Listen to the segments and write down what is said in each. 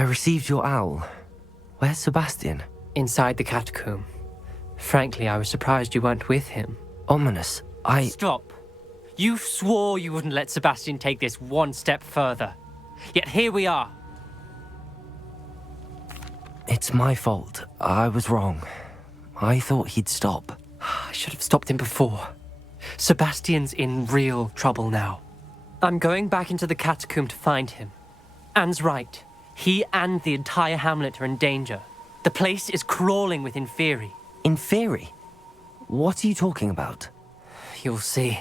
I received your owl. Where's Sebastian? Inside the catacomb. Frankly, I was surprised you weren't with him. Ominous. Stop. You swore you wouldn't let Sebastian take this one step further. Yet here we are. It's my fault. I was wrong. I thought he'd stop. I should have stopped him before. Sebastian's in real trouble now. I'm going back into the catacomb to find him. Anne's right. He and the entire hamlet are in danger. The place is crawling with Inferi. Inferi? What are you talking about? You'll see.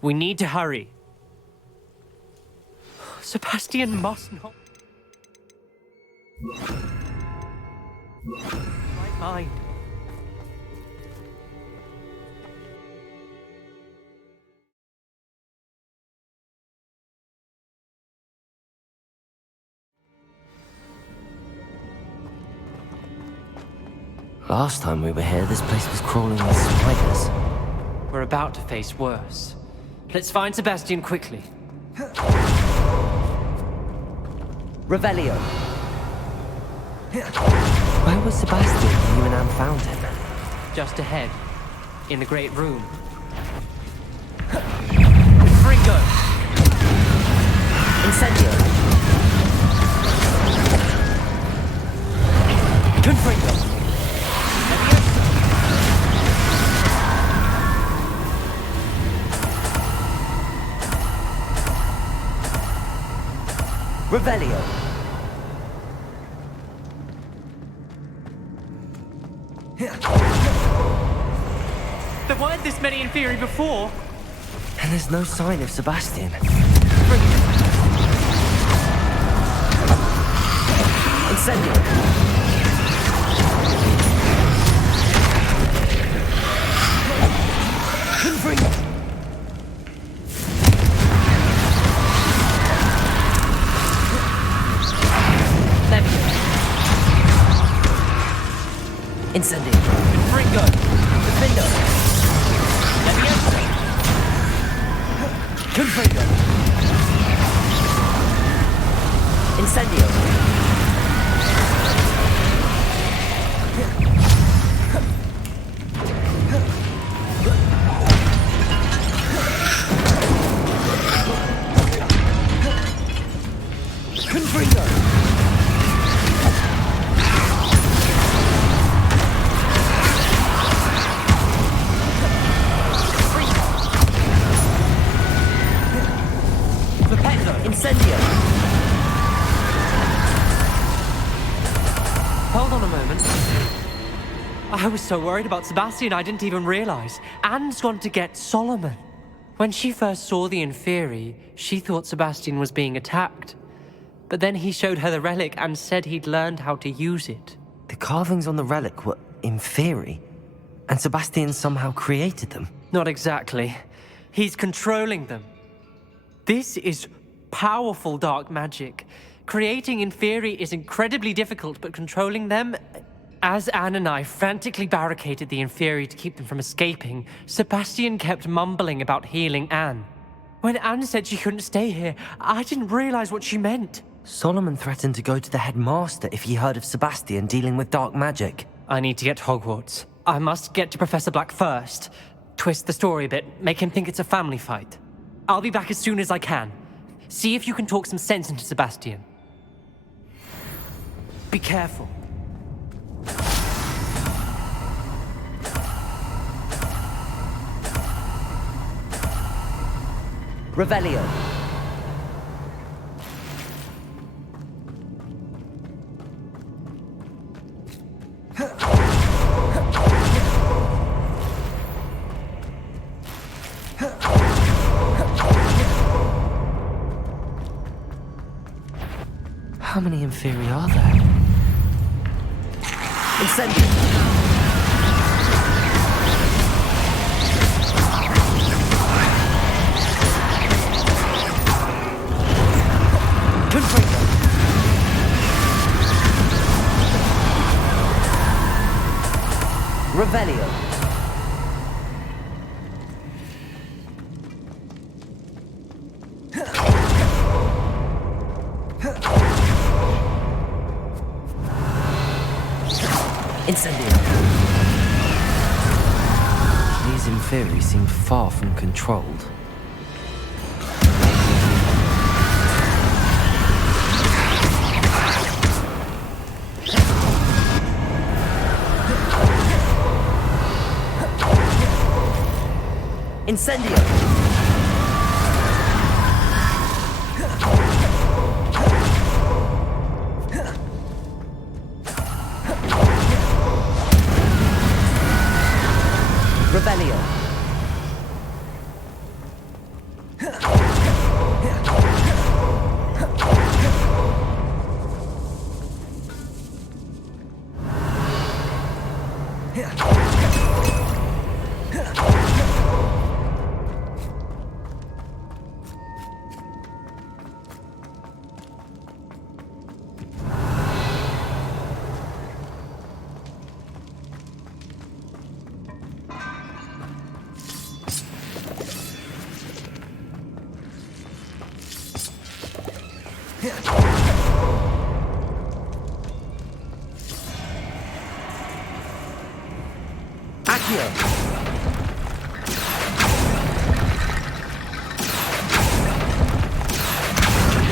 We need to hurry. Sebastian must not... Right mind. Last time we were here, this place was crawling with spiders. We're about to face worse. Let's find Sebastian quickly. Revelio. Where was Sebastian when you and Anne found him? Just ahead, in the Great Room. Fringo! Incendio! Confringo! Revelio! There weren't this many Inferi before! And there's no sign of Sebastian. Incendio! Confringo! Incendio. Fringo. Defendo. Leviosa. Confringo. Incendio. Confringo. Incendio! Hold on a moment. I was so worried about Sebastian I didn't even realize. Anne's gone to get Solomon. When she first saw the Inferi, she thought Sebastian was being attacked. But then he showed her the relic and said he'd learned how to use it. The carvings on the relic were Inferi, and Sebastian somehow created them. Not exactly. He's controlling them. This is powerful dark magic. Creating Inferi is incredibly difficult, but controlling them... As Anne and I frantically barricaded the Inferi to keep them from escaping, Sebastian kept mumbling about healing Anne. When Anne said she couldn't stay here, I didn't realize what she meant. Solomon threatened to go to the headmaster if he heard of Sebastian dealing with dark magic. I need to get to Hogwarts. I must get to Professor Black first. Twist the story a bit, make him think it's a family fight. I'll be back as soon as I can. See if you can talk some sense into Sebastian. Be careful. Revelio. How many Inferi are there? Incendio! Confringo! Revelio! Incendio. These Inferi seemed far from controlled. Incendio! Rebellion!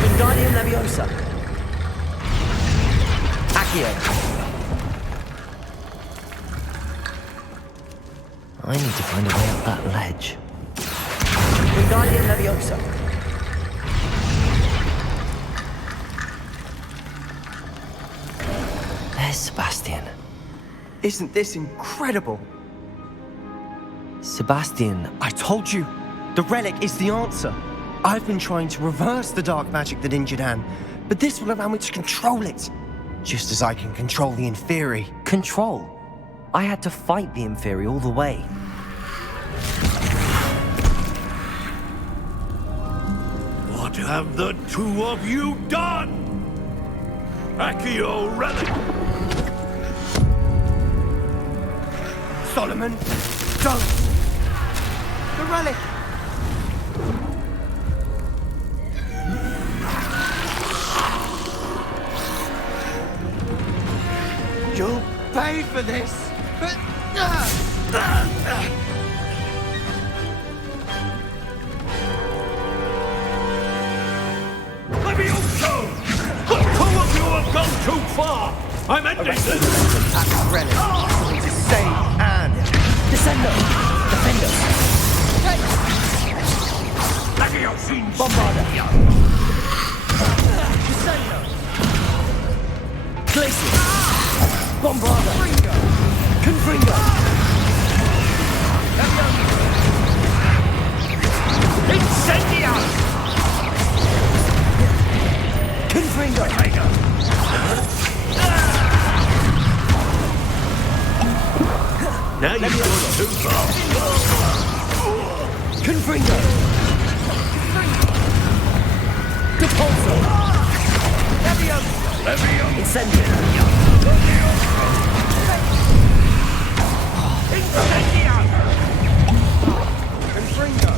Wingardium Leviosa. Accio. I need to find a way up that ledge. Wingardium Leviosa. There's Sebastian. Isn't this incredible? Sebastian, I told you, the relic is the answer. I've been trying to reverse the dark magic that injured Anne, but this will allow me to control it. Just as I can control the Inferi. control. I had to fight the Inferi all the way. What have the two of you done? Accio relic! Solomon, don't! The relic! You'll pay for this! Levioso! The two of you have gone too far! I'm ending this! At the relic, to save Anne! Descendo! Defendo! Leviosin! Bombarda! Descendo! Glacier! Bombarda! Confringo! Incendio! Confringo! Now you've gone too far! Confringo! Depulso! Levioso! Incendio! Incendio! Confringo!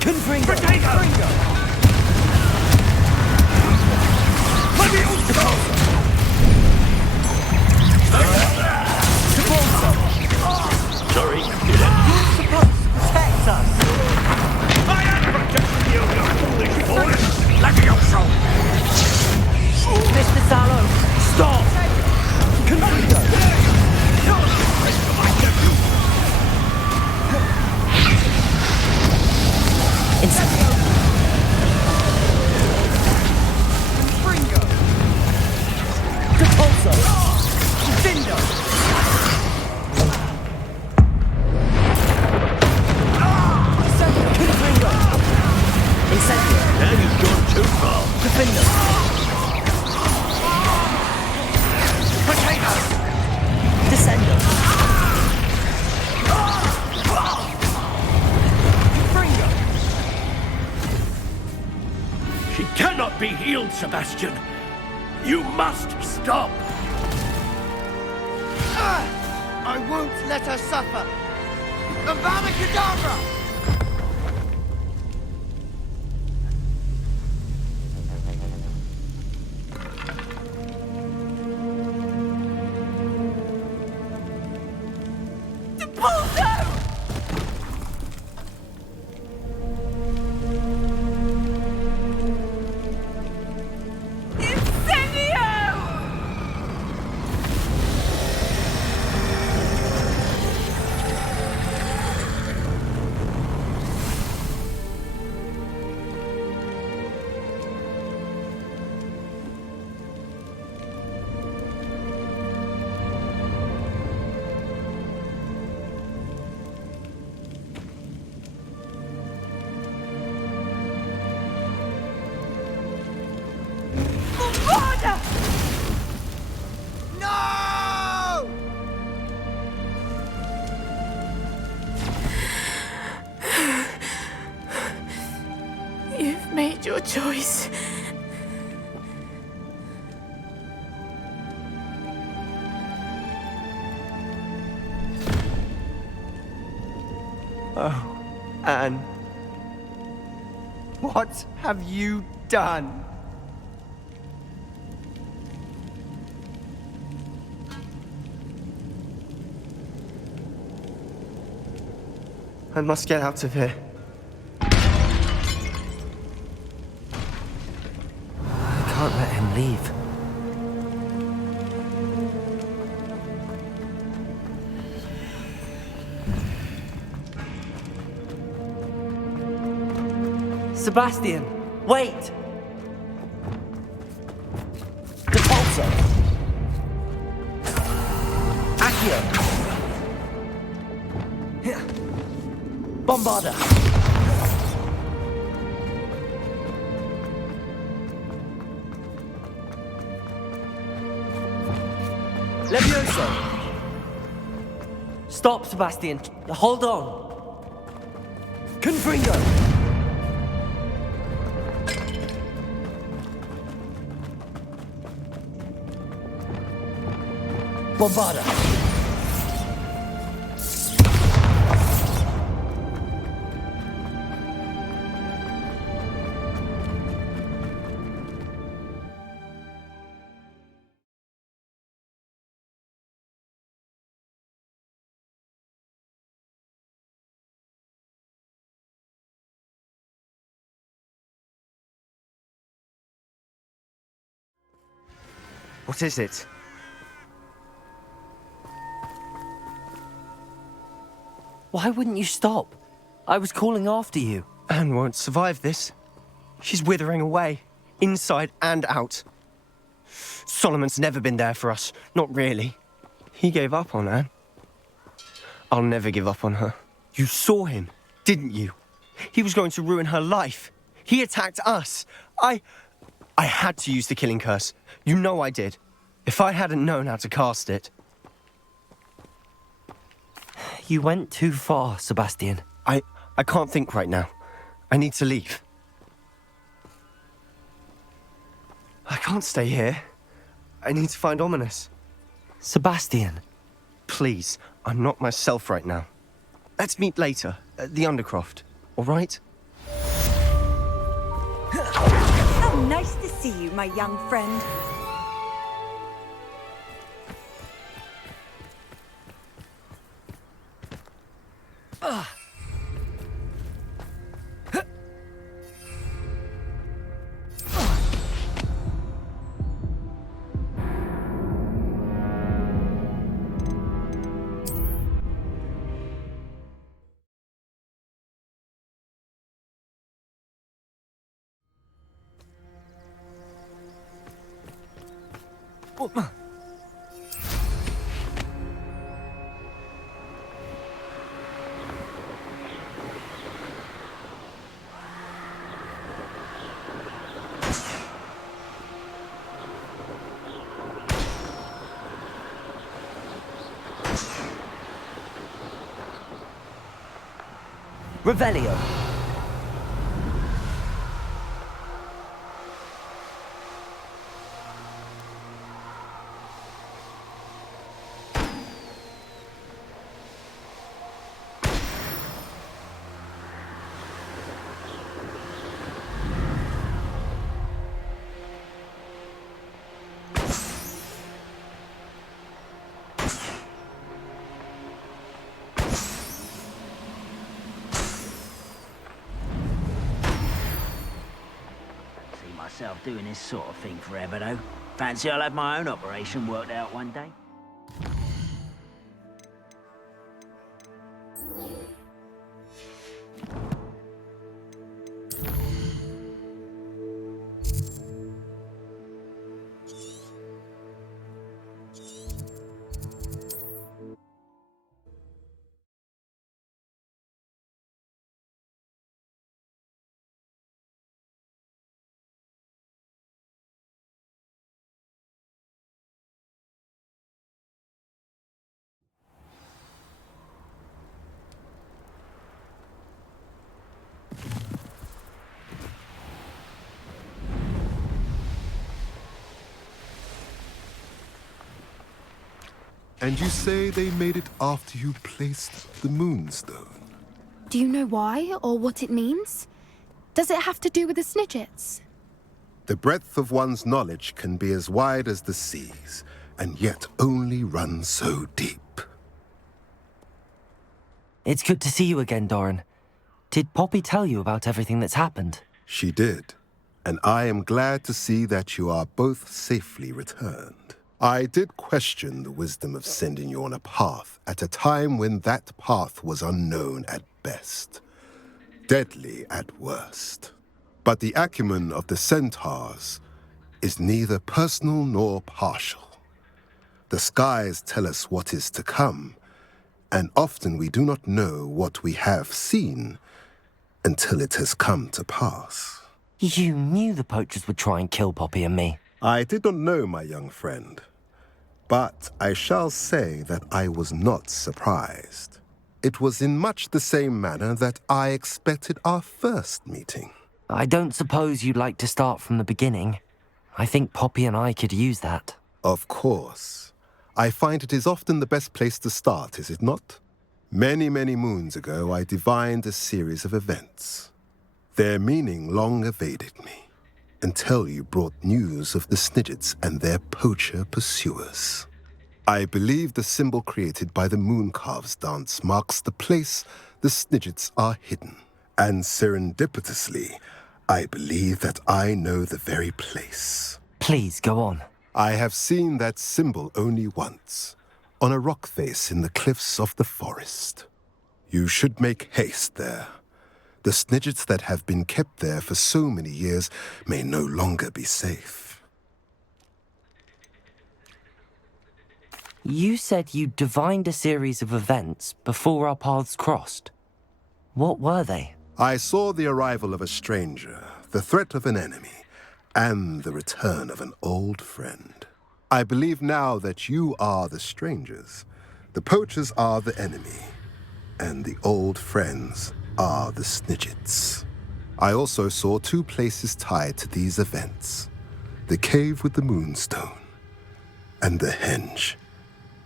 Confringo! Potato! Levioso! Sorry, Protect us! I am protecting you, you foolish boy! Levioso! Mr. Sallow! Stop! Confringo! Incendio! Depulso! Dindo! Confringo! Incendio! Now you've gone too far! Defendo! Potato! Descendo! She cannot be healed, Sebastian! You must stop! I won't let her suffer! Avada Kedavra! Expulso! Incendio! Bombarda! No! You've made your choice. Oh, Anne. What have you done? I must get out of here. I can't let him leave. Sebastian, wait! Repulsor! Accio! Bombarda! Levioso! Stop, Sebastian. Hold on. Confringo! Bombarda! What is it? Why wouldn't you stop? I was calling after you. Anne won't survive this. She's withering away, inside and out. Solomon's never been there for us, not really. He gave up on Anne. I'll never give up on her. You saw him, didn't you? He was going to ruin her life. He attacked us. I had to use the killing curse. You know I did. If I hadn't known how to cast it... You went too far, Sebastian. I can't think right now. I need to leave. I can't stay here. I need to find Ominous. Sebastian. Please, I'm not myself right now. Let's meet later, at the Undercroft, all right? How nice to see you, my young friend. Revelio. myself doing this sort of thing forever, though. Fancy I'll have my own operation worked out one day. And you say they made it after you placed the Moonstone? Do you know why, or what it means? Does it have to do with the Snidgets? The breadth of one's knowledge can be as wide as the seas, and yet only run so deep. It's good to see you again, Doran. Did Poppy tell you about everything that's happened? She did, and I am glad to see that you are both safely returned. I did question the wisdom of sending you on a path at a time when that path was unknown at best, deadly at worst. But the acumen of the centaurs is neither personal nor partial. The skies tell us what is to come, and often we do not know what we have seen until it has come to pass. You knew the poachers would try and kill Poppy and me. I did not know, my young friend, but I shall say that I was not surprised. It was in much the same manner that I expected our first meeting. I don't suppose you'd like to start from the beginning. I think Poppy and I could use that. Of course. I find it is often the best place to start, is it not? Many, many moons ago, I divined a series of events. Their meaning long evaded me, until you brought news of the Snidgets and their poacher pursuers. I believe the symbol created by the Mooncalves dance marks the place the Snidgets are hidden. And serendipitously, I believe that I know the very place. Please, go on. I have seen that symbol only once, on a rock face in the cliffs of the forest. You should make haste there. The Snidgets that have been kept there for so many years may no longer be safe. You said you divined a series of events before our paths crossed. What were they? I saw the arrival of a stranger, the threat of an enemy, and the return of an old friend. I believe now that you are the strangers, the poachers are the enemy, and the old friends are the Snidgets. I also saw two places tied to these events: the cave with the Moonstone and the henge.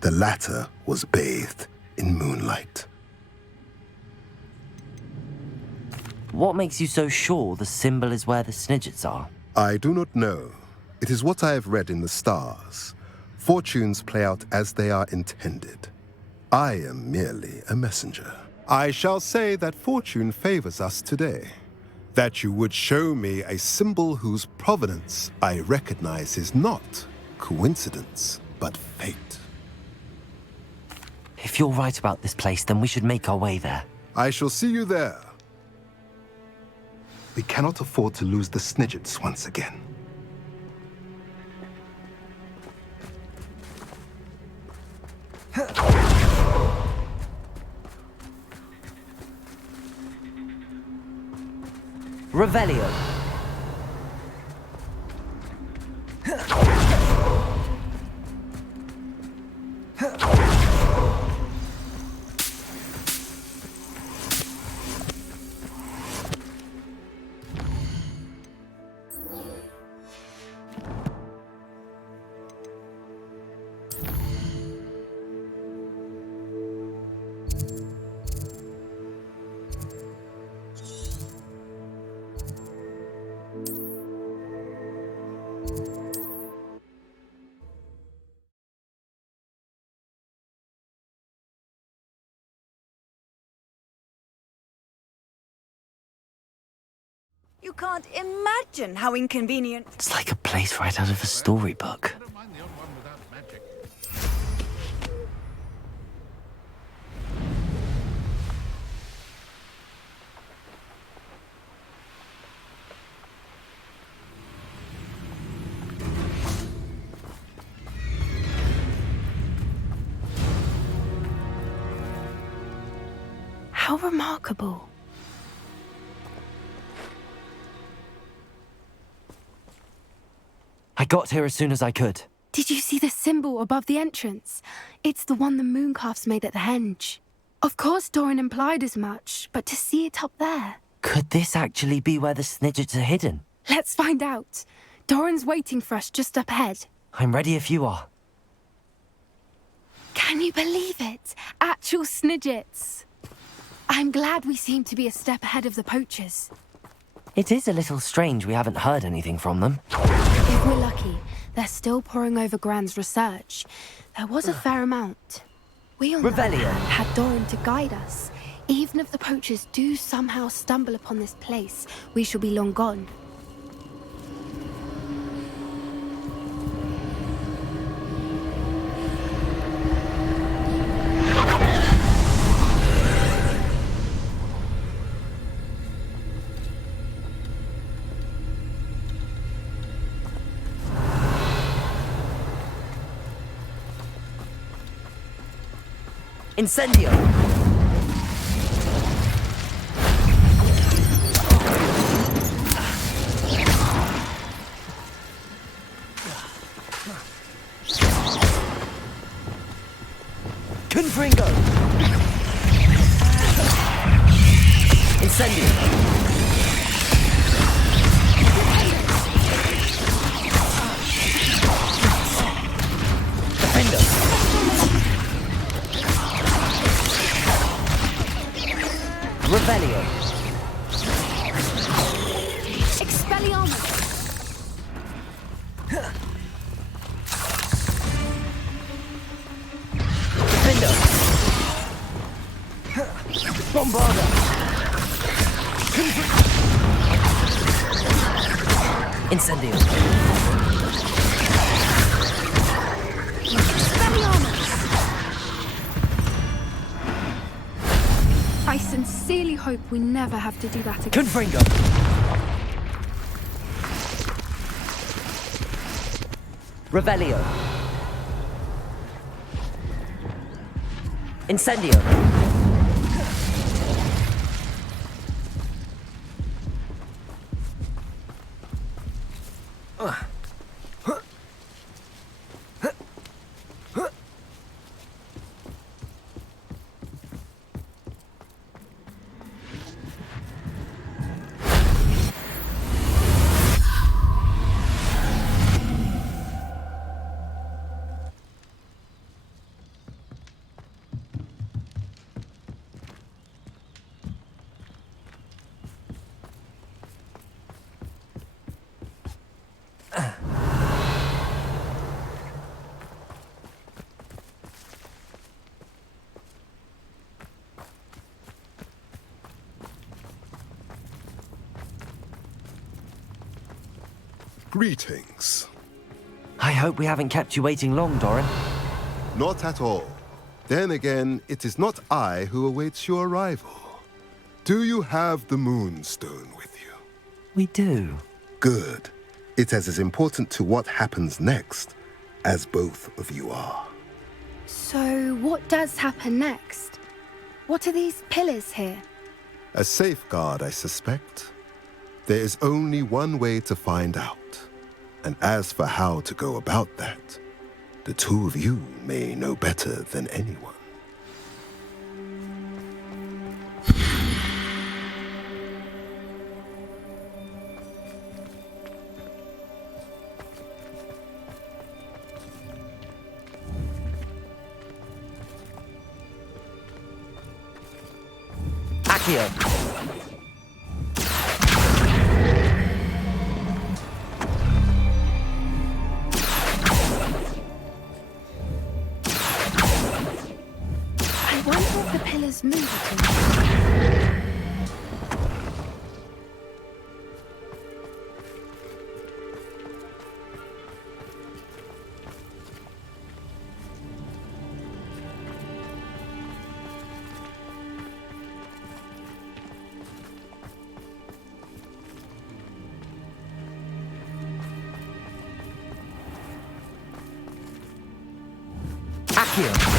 The latter was bathed in moonlight. What makes you so sure the symbol is where the Snidgets are? I do not know. It is what I have read in the stars. Fortunes play out as they are intended. I am merely a messenger. I shall say that fortune favors us today. That you would show me a symbol whose provenance I recognize is not coincidence, but fate. If you're right about this place, then we should make our way there. I shall see you there. We cannot afford to lose the Snidgets once again. Revelio. You can't imagine how inconvenient. It's like a place right out of a storybook. How remarkable. I got here as soon as I could. Did you see the symbol above the entrance? It's the one the mooncalfs made at the henge. Of course Doran implied as much, but to see it up there... Could this actually be where the Snidgets are hidden? Let's find out. Doran's waiting for us just up ahead. I'm ready if you are. Can you believe it? Actual Snidgets. I'm glad we seem to be a step ahead of the poachers. It is a little strange we haven't heard anything from them. If we're lucky, they're still poring over Gran's research. There was a fair amount. We on the other Revelio. hand had Doran to guide us. Even if the poachers do somehow stumble upon this place, we shall be long gone. Incendio! Confringo! Incendio! Defender! Revelio! Expelliarmus! Defender! Bombarda! Incendio! Expelliarmus! I sincerely hope we never have to do that again. Confringo! Revelio! Incendio! Greetings. I hope we haven't kept you waiting long, Doran. Not at all. Then again, it is not I who awaits your arrival. Do you have the Moonstone with you? We do. Good. It is as important to what happens next as both of you are. So, what does happen next? What are these pillars here? A safeguard, I suspect. There is only one way to find out. And as for how to go about that, the two of you may know better than anyone. Accio! I wonder if the pillars move at all. Accio.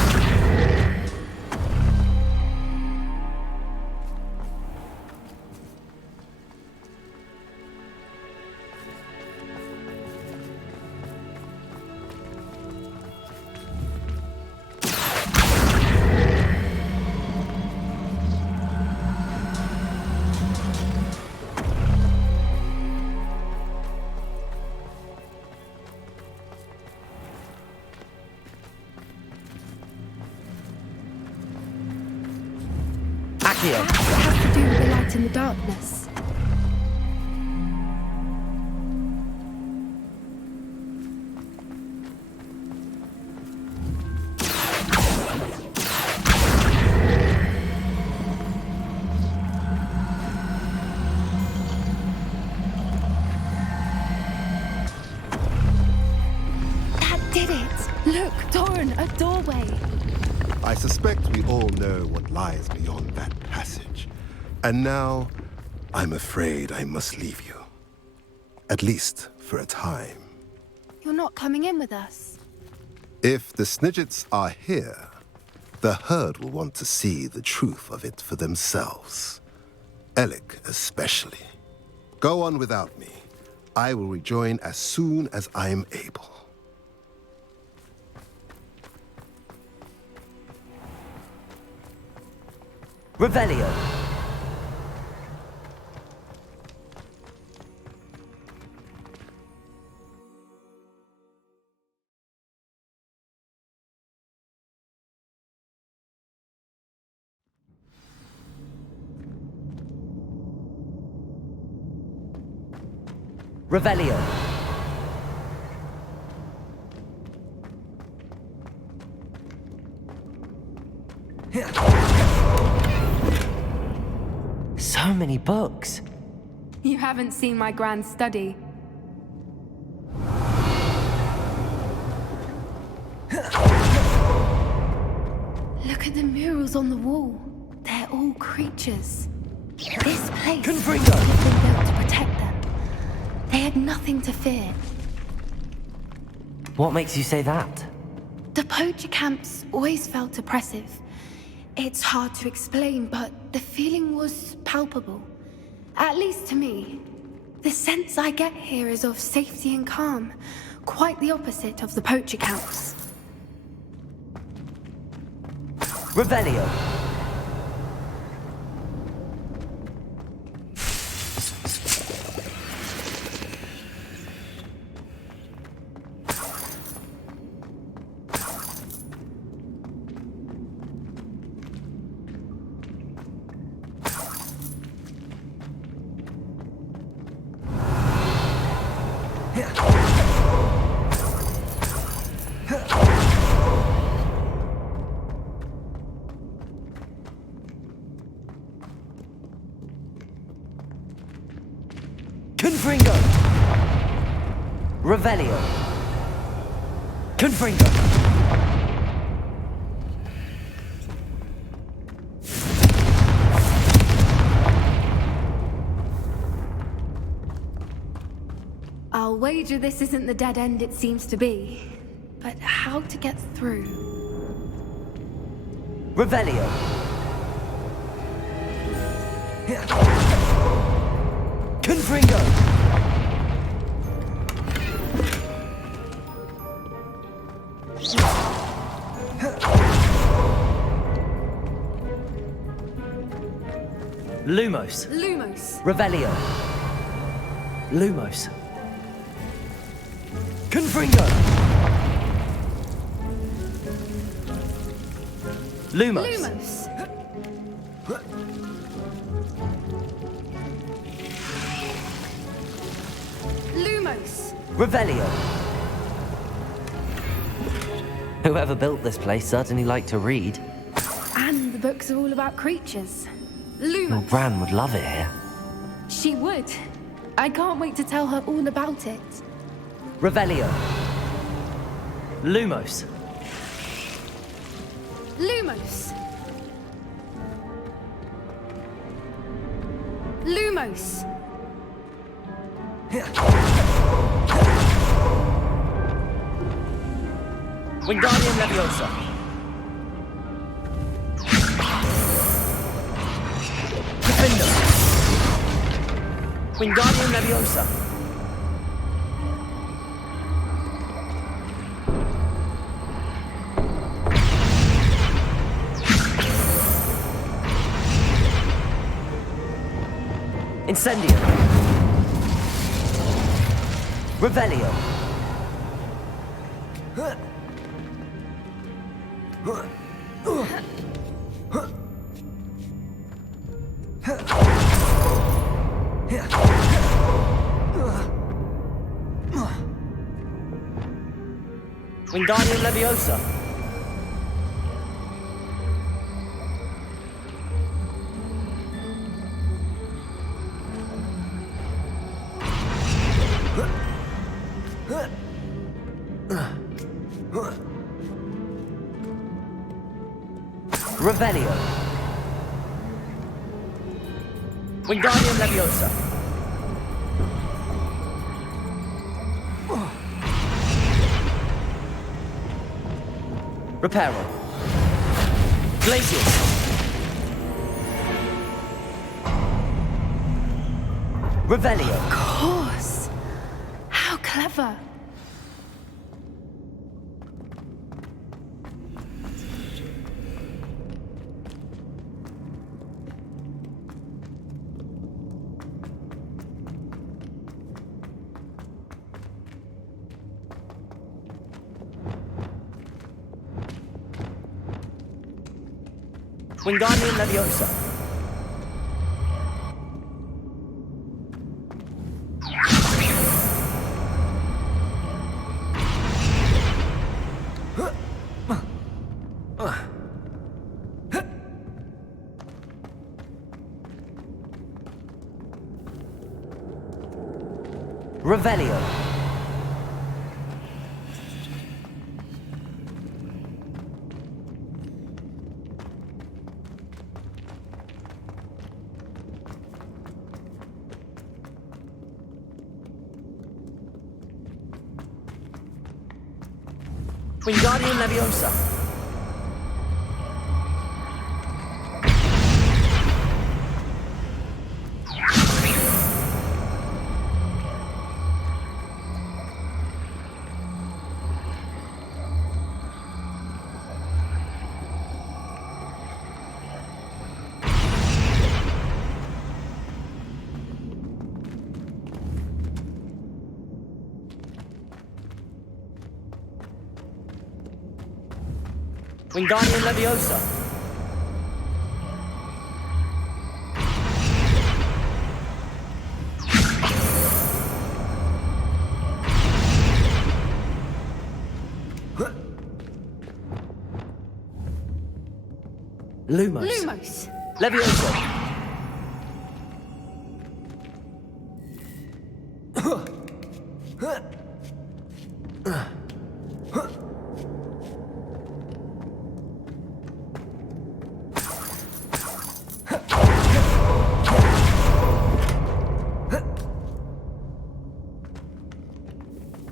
Accio. Perhaps it has to do with the light in the darkness. That did it! Look, Doran, a doorway. I suspect we all know what lies beyond that passage. And now, I'm afraid I must leave you. At least for a time. You're not coming in with us. If the Snidgets are here, the herd will want to see the truth of it for themselves. Alec especially. Go on without me. I will rejoin as soon as I am able. Revelio. Revelio. So many books. You haven't seen my grand study. Look at the murals on the wall. They're all creatures. This place has been built to protect them. They had nothing to fear. What makes you say that? The poacher camps always felt oppressive. It's hard to explain, but the feeling was palpable. At least to me. The sense I get here is of safety and calm. Quite the opposite of the poacher camps. Revelio. Confringo! Revelio! Confringo! I'll wager this isn't the dead end it seems to be. But how to get through? Revelio! Confringo! Lumos. Lumos. Revelio. Lumos. Confringo. Lumos. Lumos. Lumos. Revelio. Whoever built this place certainly liked to read. And the books are all about creatures. Your Lumos. Bran would love it here. She would. I can't wait to tell her all about it. Revelio. Lumos. Lumos. Lumos. Wingardium Leviosa. Wingardium Leviosa. Incendio. Revelio. Wingardium Leviosa. Revelio. Wingardium Leviosa. Reparo. Glacius. Revelio. Of course. How clever. Wingardium Leviosa. Revelio. Wingardium Leviosa. Wingardium Leviosa. Lumos. Lumos. Leviosa.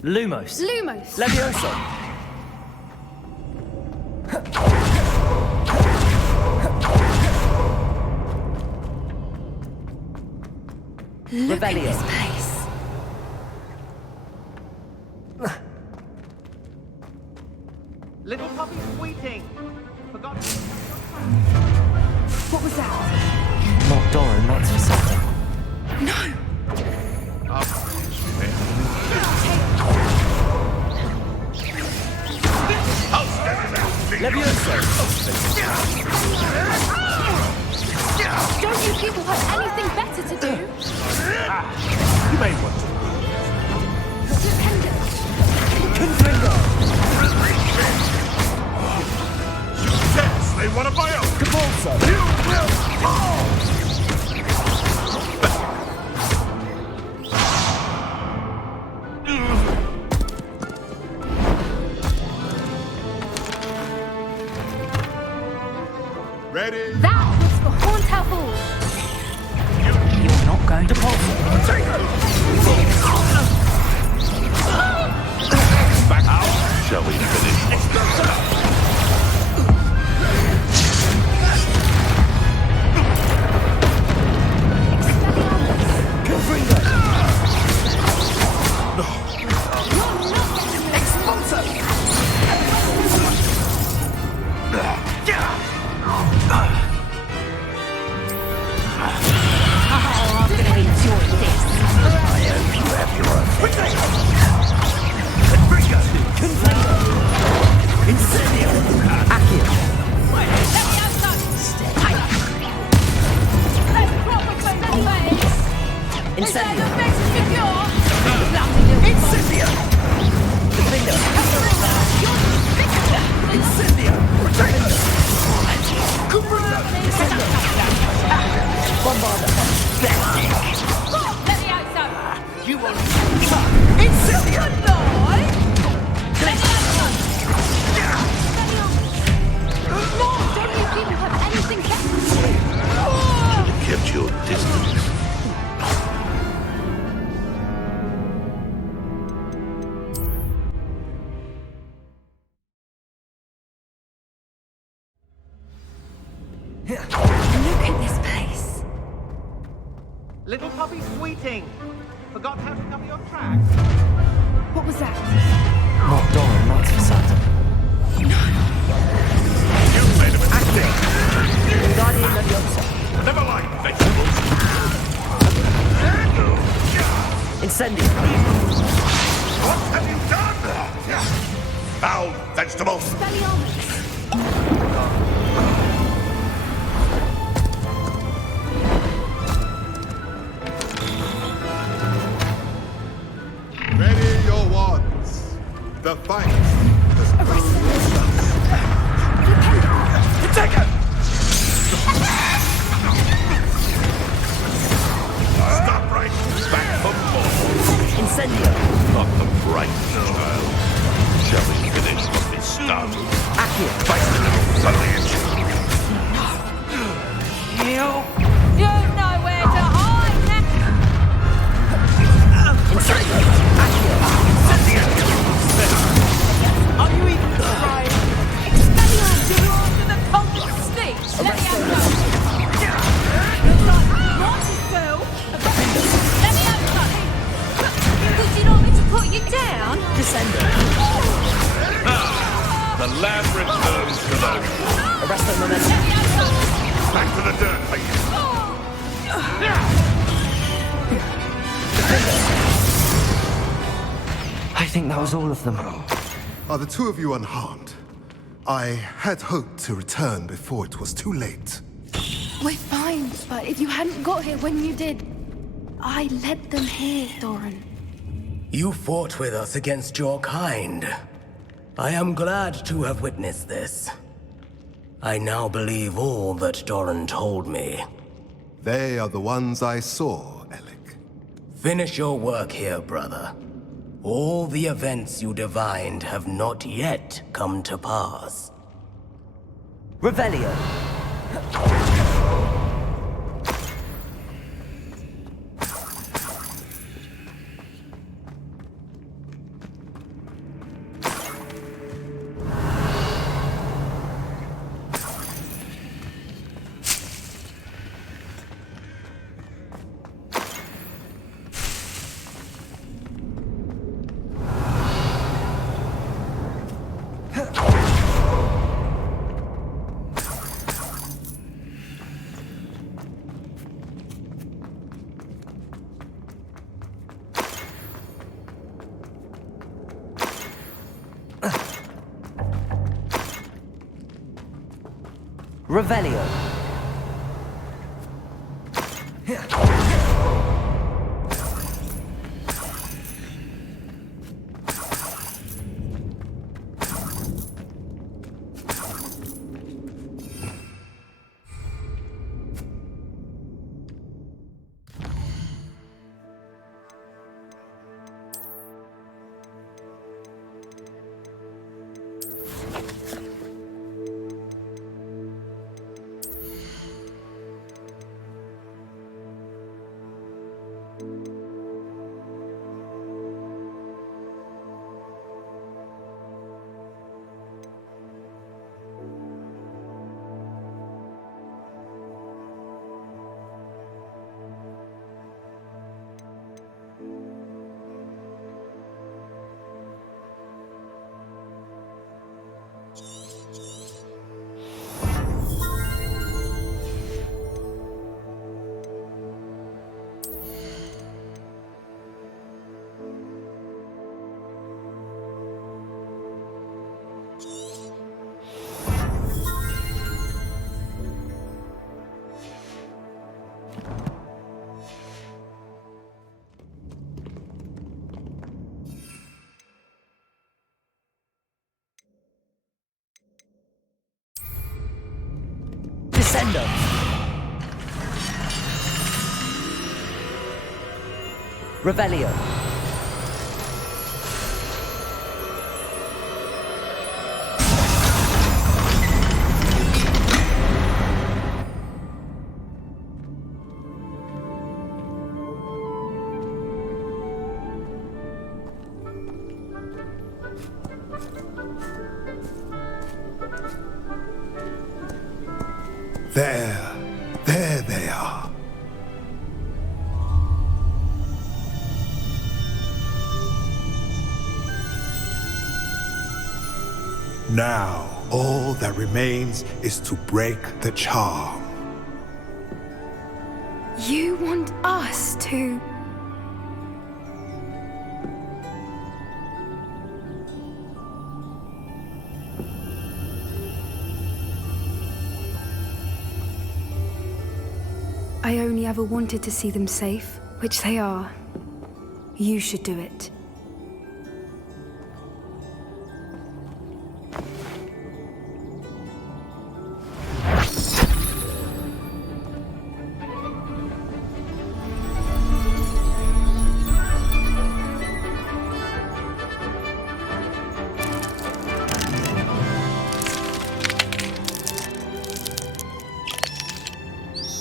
Lumos. Lumos. Leviosa. Look at Revelio. this place. Little puppy squeaking. Forgot. What was that? Locked door and that's for something. No. Leviosa. Don't you people have anything better to do? You may want to. Confringo. Yes, they want a bio. Cabalso. You will fall. Ready? That was for Haunter Hall. You're not going to... Back out. Shall we finish? Confringo. Kept your distance. Look at this place. Little puppy squeating. Forgot how to cover your tracks. What was that? Not Doran, that's for certain. You made a mistake. Never mind vegetables. Incendio. What have you done? Foul vegetables. Ready your wands. The fight has Take it! Stop right back for more. Incendio. Not the bright child. Shall we finish what we started? Accio. Fight the little foliage. You know where to hide now. Incendio. Accio. Are you even trying? Expelliarmus, you're after the cold sneaks. Let me out. Looks like watch yourself. Let me out. Would you like me to put you down? The lab returns to the... Arresto momentum. Back to the dirt, please. I think that was all of them. Are the two of you unharmed? I had hoped to return before it was too late. We're fine, but if you hadn't got here when you did, I led them here, Doran. You fought with us against your kind. I am glad to have witnessed this. I now believe all that Doran told me. They are the ones I saw, Alec. Finish your work here, brother. All the events you divined have not yet come to pass. Revelio. Revelio. Defender! Revelio. There they are. Now, all that remains is to break the charm. You want us to... I only ever wanted to see them safe, which they are. You should do it.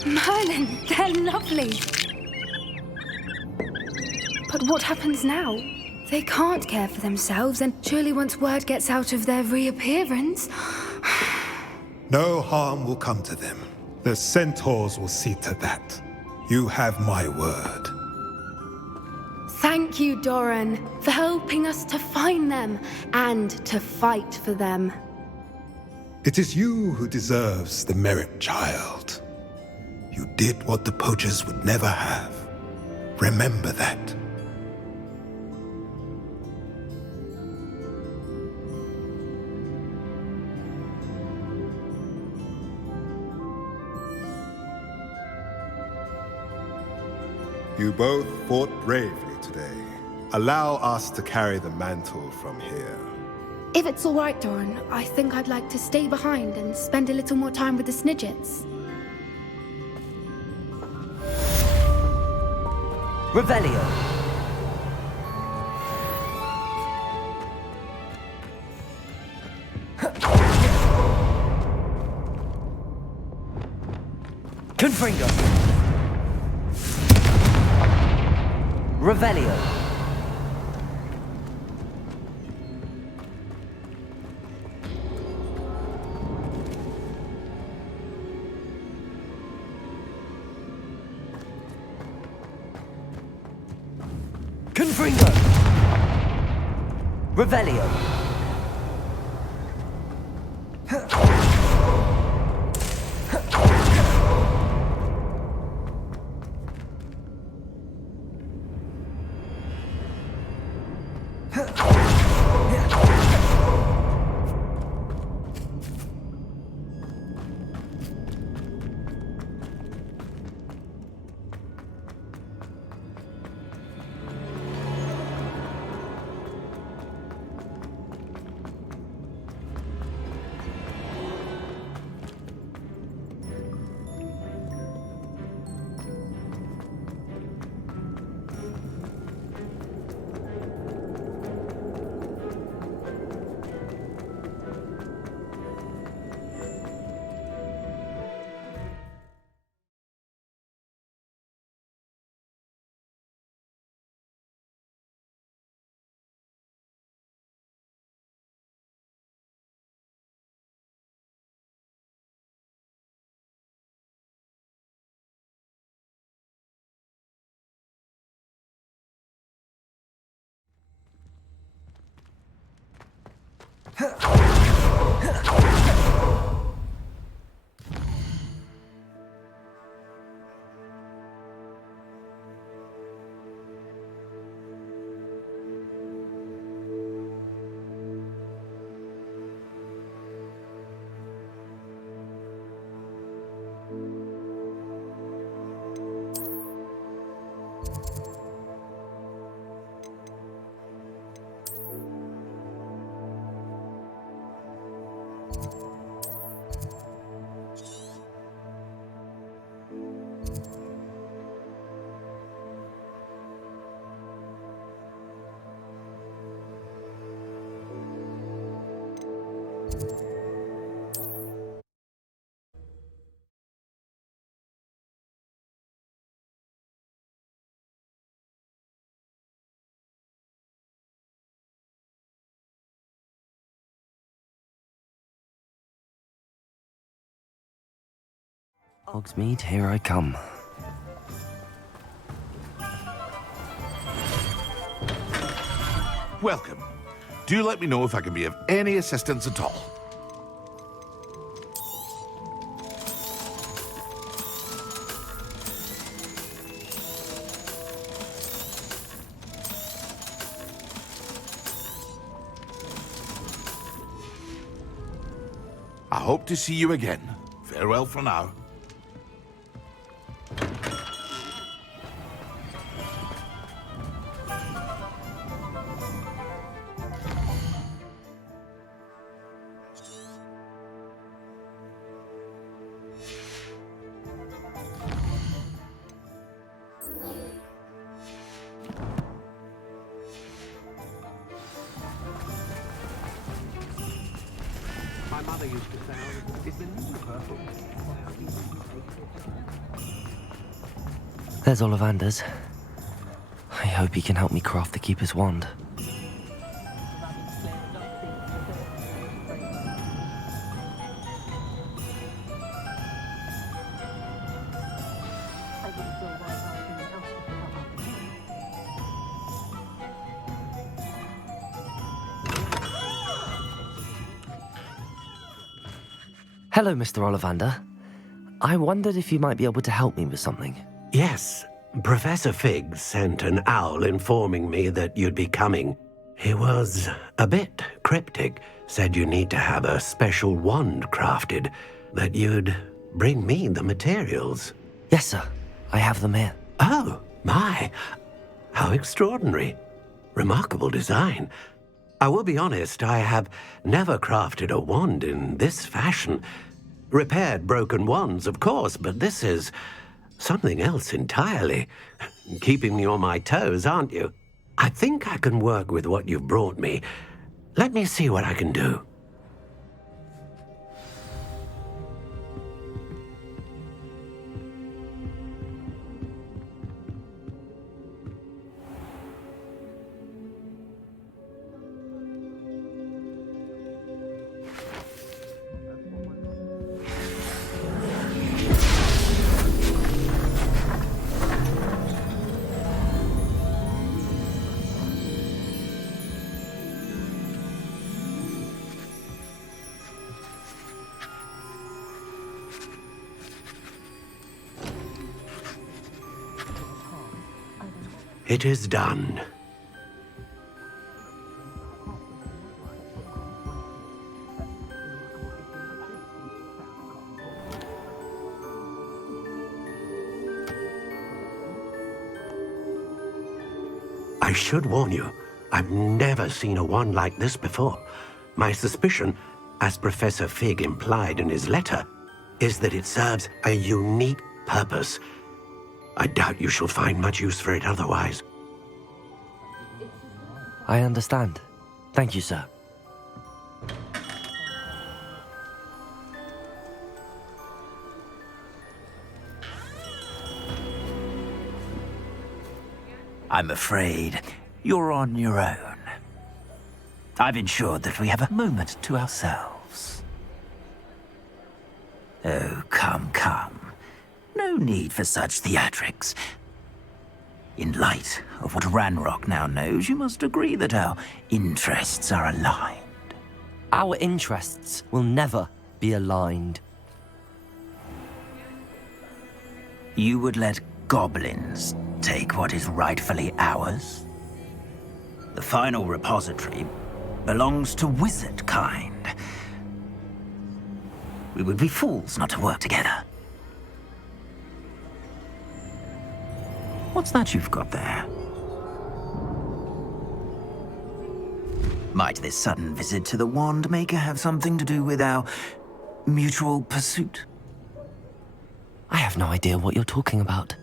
Merlin, they're lovely. But what happens now? They can't care for themselves, and surely once word gets out of their reappearance... No harm will come to them. The centaurs will see to that. You have my word. Thank you, Doran, for helping us to find them and to fight for them. It is you who deserves the merit, child. You did what the poachers would never have. Remember that. You both fought bravely today. Allow us to carry the mantle from here. If it's all right, Doran, I think I'd like to stay behind and spend a little more time with the Snidgets. Revelio. Confringo. Revelio. Confringo. Revelio. Hogsmeade, here I come. Welcome. Do let me know if I can be of any assistance at all. I hope to see you again. Farewell for now. My mother used to say, is the new purple? There's Ollivander's. I hope he can help me craft the Keeper's wand. Hello, Mr. Ollivander. I wondered if you might be able to help me with something. Yes, Professor Fig sent an owl informing me that you'd be coming. He was a bit cryptic, said you need to have a special wand crafted, that you'd bring me the materials. Yes, sir. I have them here. Oh, my. How extraordinary. Remarkable design. I will be honest, I have never crafted a wand in this fashion. Repaired broken wands, of course, but this is something else entirely. Keeping me on my toes, aren't you? I think I can work with what you've brought me. Let me see what I can do. It is done. I should warn you, I've never seen a wand like this before. My suspicion, as Professor Fig implied in his letter, is that it serves a unique purpose. I doubt you shall find much use for it otherwise. I understand. Thank you, sir. I'm afraid you're on your own. I've ensured that we have a moment to ourselves. Oh, come, come. No need for such theatrics. In light of what Ranrock now knows, you must agree that our interests are aligned. Our interests will never be aligned. You would let goblins take what is rightfully ours? The final repository belongs to wizard kind. We would be fools not to work together. What's that you've got there? Might this sudden visit to the Wand Maker have something to do with our mutual pursuit? I have no idea what you're talking about.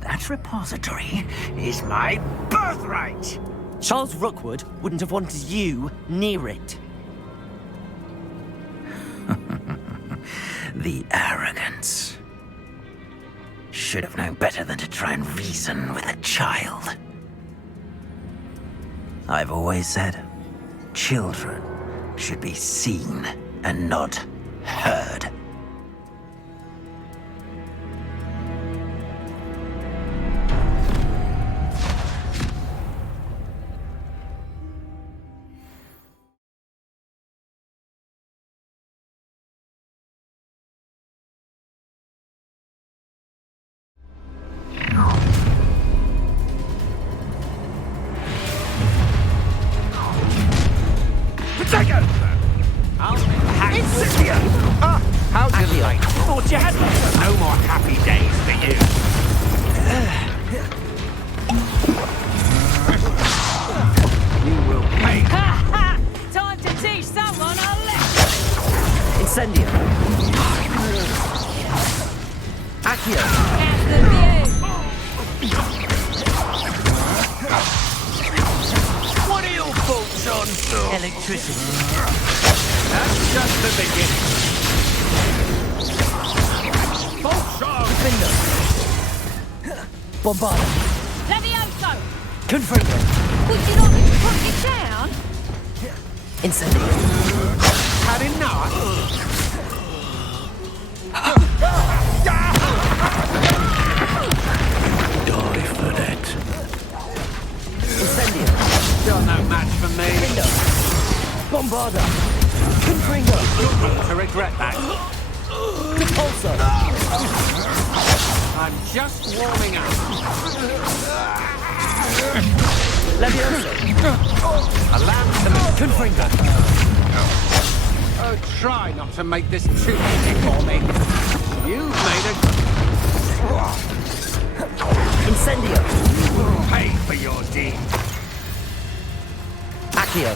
That repository is my birthright! Charles Rookwood wouldn't have wanted you near it. The arrogance. Should have known better than to try and reason with a child. I've always said, children should be seen and not Heard. How'd you like? Thought you had no more happy days for you. You will pay. Ha ha! Time to teach someone a lesson! Incendio. Accio. That's the view! What are your thoughts on Electricity. That's just the beginning. Folks on! Defender. Bombarda. Levioso! Confringo. Would you like me to put you down? Incendio. Had enough? Die for that. Incendio. You're no match for me. Defender. Bombarda. Confringo. To regret that. Repulsor. I'm just warming up. Levioso. Allow me to Confringo. Oh, try not to make this too easy for me. You've made a Incendio. pay for your deed. Accio.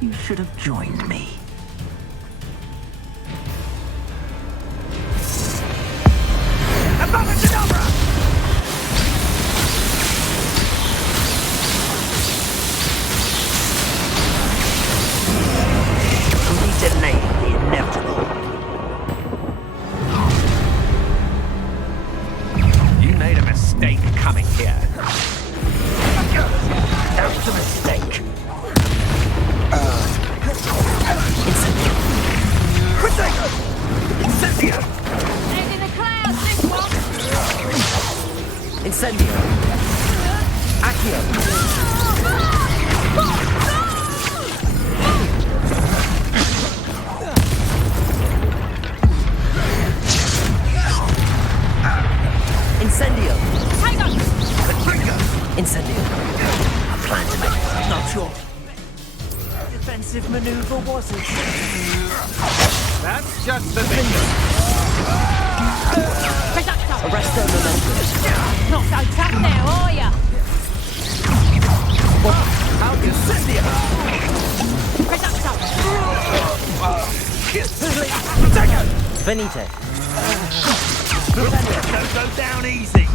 You should have joined me. We delayed the inevitable. You made a mistake coming here. That was a mistake. Incendio. Incendio. Head in the clouds, this one! Incendio. Accio. Incendio. Hang on! Incendio. I plan to make it. Not sure. Defensive maneuver, was it? That's just the beginning. Arresto momentum. Not so tough now, are ya? How do you sit here? Venite. Don't go down easy.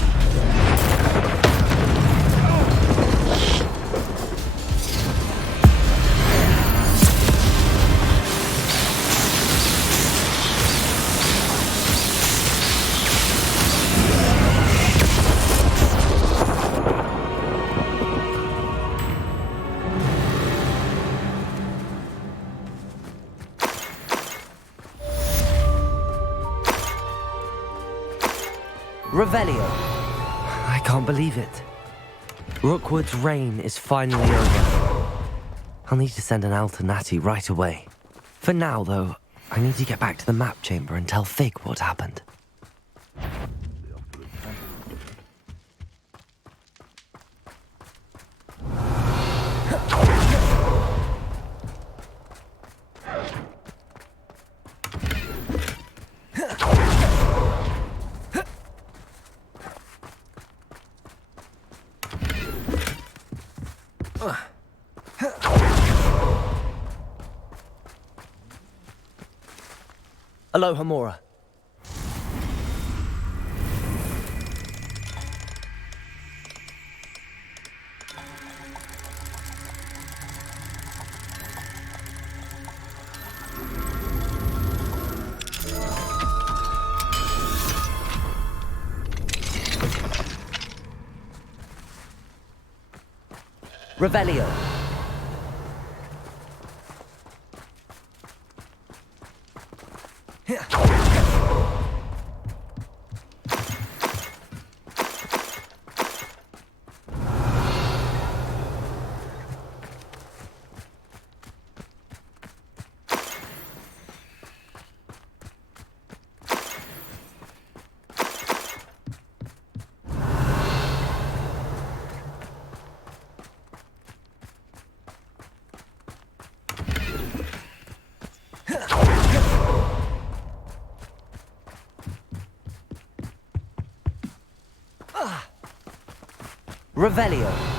Revelio. I can't believe it. Rookwood's reign is finally over. I'll need to send an Alternati right away. For now, though, I need to get back to the map chamber and tell Fig what happened. Aloha Mora. Revelio. Revelio.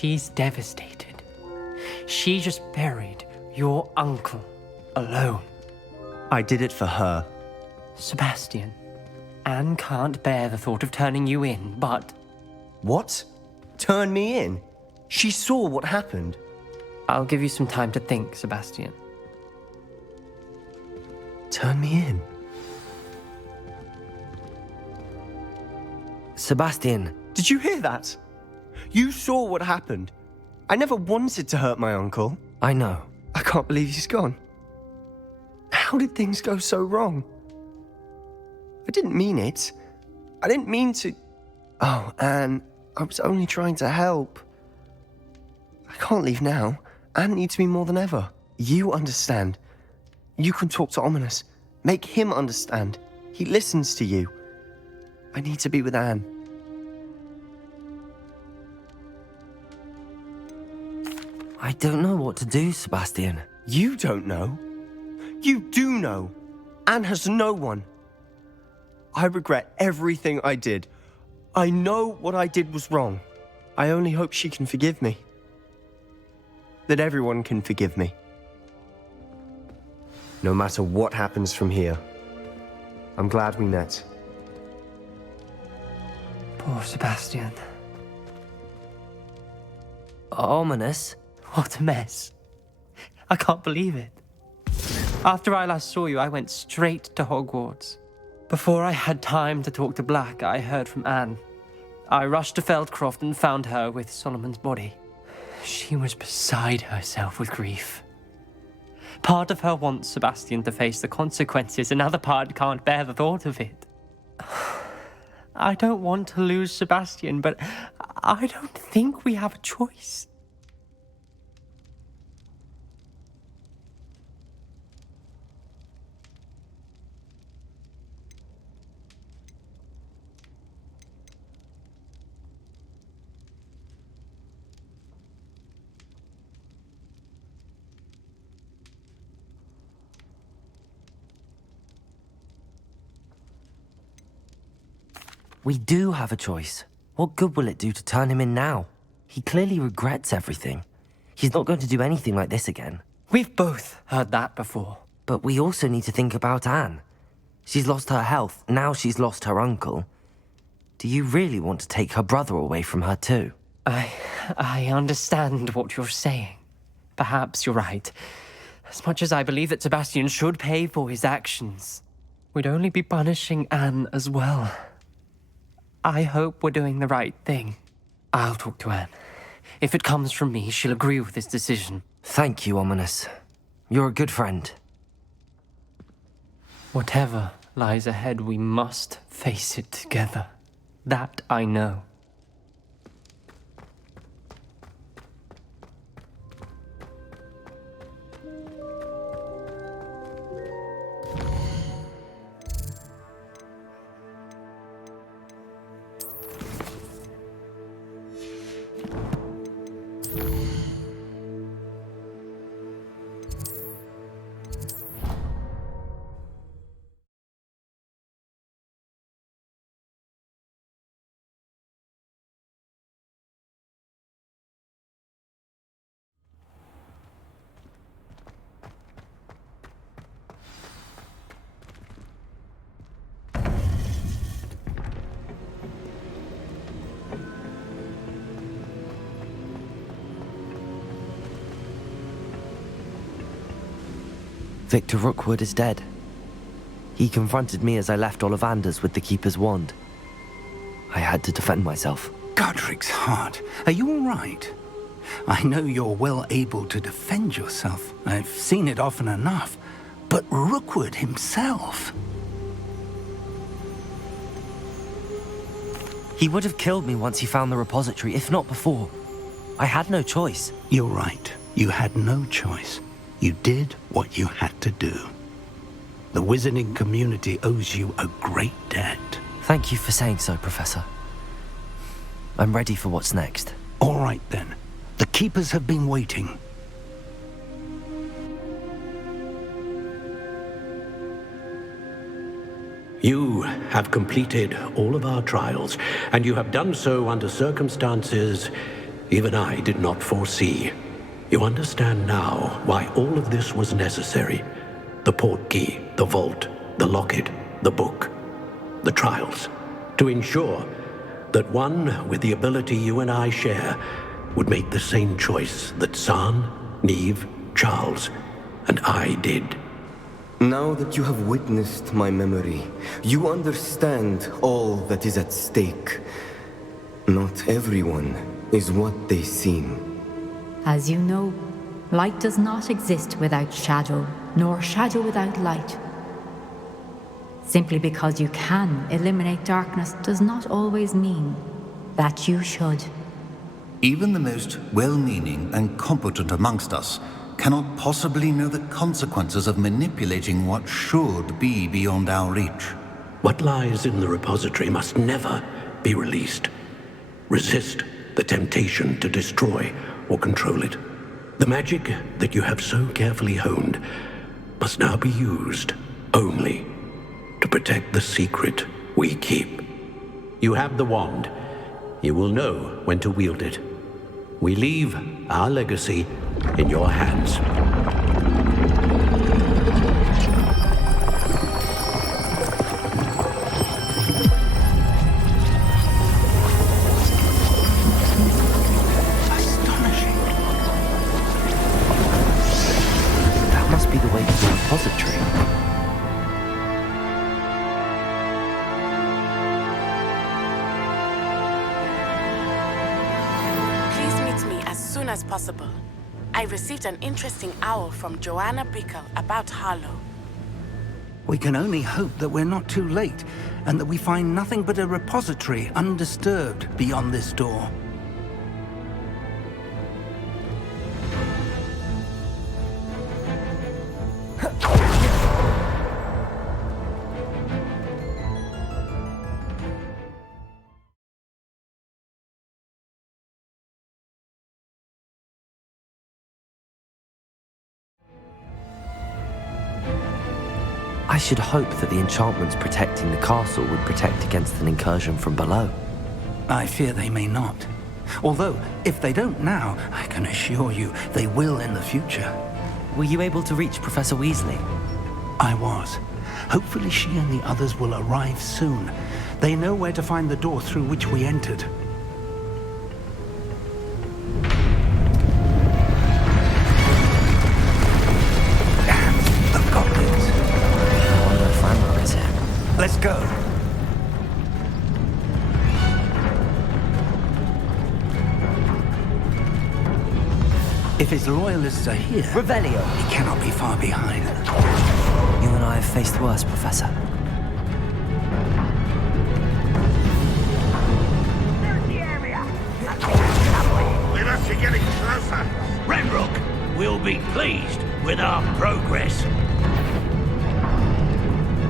She's devastated. She just buried your uncle alone. I did it for her. Sebastian, Anne can't bear the thought of turning you in, but... What? Turn me in? She saw what happened. I'll give you some time to think, Sebastian. Turn me in? Sebastian. Did you hear that? You saw what happened. I never wanted to hurt my uncle. I know. I can't believe he's gone. How did things go so wrong? I didn't mean it. I didn't mean to... Oh, Anne, I was only trying to help. I can't leave now. Anne needs me more than ever. You understand. You can talk to Ominous. Make him understand. He listens to you. I need to be with Anne. I don't know what to do, Sebastian. You don't know. You do know. Anne has no one. I regret everything I did. I know what I did was wrong. I only hope she can forgive me. That everyone can forgive me. No matter what happens from here. I'm glad we met. Poor Sebastian. Ominous? What a mess. I can't believe it. After I last saw you, I went straight to Hogwarts. Before I had time to talk to Black, I heard from Anne. I rushed to Feldcroft and found her with Solomon's body. She was beside herself with grief. Part of her wants Sebastian to face the consequences, another part can't bear the thought of it. I don't want to lose Sebastian, but I don't think we have a choice. We do have a choice. What good will it do to turn him in now? He clearly regrets everything. He's not going to do anything like this again. We've both heard that before. But we also need to think about Anne. She's lost her health, now she's lost her uncle. Do you really want to take her brother away from her too? I understand what you're saying. Perhaps you're right. As much as I believe that Sebastian should pay for his actions, we'd only be punishing Anne as well. I hope we're doing the right thing. I'll talk to Anne. If it comes from me, she'll agree with this decision. Thank you, Ominous. You're a good friend. Whatever lies ahead, we must face it together. That I know. Victor Rookwood is dead. He confronted me as I left Ollivander's with the Keeper's wand. I had to defend myself. Godric's heart, are you all right? I know you're well able to defend yourself. I've seen it often enough. But Rookwood himself... He would have killed me once he found the repository, if not before. I had no choice. You're right. You had no choice. You did what you had to do. The wizarding community owes you a great debt. Thank you for saying so, Professor. I'm ready for what's next. All right, then. The Keepers have been waiting. You have completed all of our trials, and you have done so under circumstances even I did not foresee. You understand now why all of this was necessary. The Portkey, the vault, the locket, the book, the trials. To ensure that one with the ability you and I share would make the same choice that San, Neve, Charles, and I did. Now that you have witnessed my memory, you understand all that is at stake. Not everyone is what they seem. As you know, light does not exist without shadow, nor shadow without light. Simply because you can eliminate darkness does not always mean that you should. Even the most well-meaning and competent amongst us cannot possibly know the consequences of manipulating what should be beyond our reach. What lies in the repository must never be released. Resist the temptation to destroy or control it. The magic that you have so carefully honed must now be used only to protect the secret we keep. You have the wand. You will know when to wield it. We leave our legacy in your hands. That must be the way to the repository. Please meet me as soon as possible. I received an interesting owl from Joanna Bickle about Harlow. We can only hope that we're not too late, and that we find nothing but a repository undisturbed beyond this door. I should hope that the enchantments protecting the castle would protect against an incursion from below. I fear they may not. Although, if they don't now, I can assure you they will in the future. Were you able to reach Professor Weasley? I was. Hopefully she and the others will arrive soon. They know where to find the door through which we entered. Let's go. If his loyalists are here, Revelio, he cannot be far behind. You and I have faced worse, Professor. We must be getting closer. Ranrock will be pleased with our progress.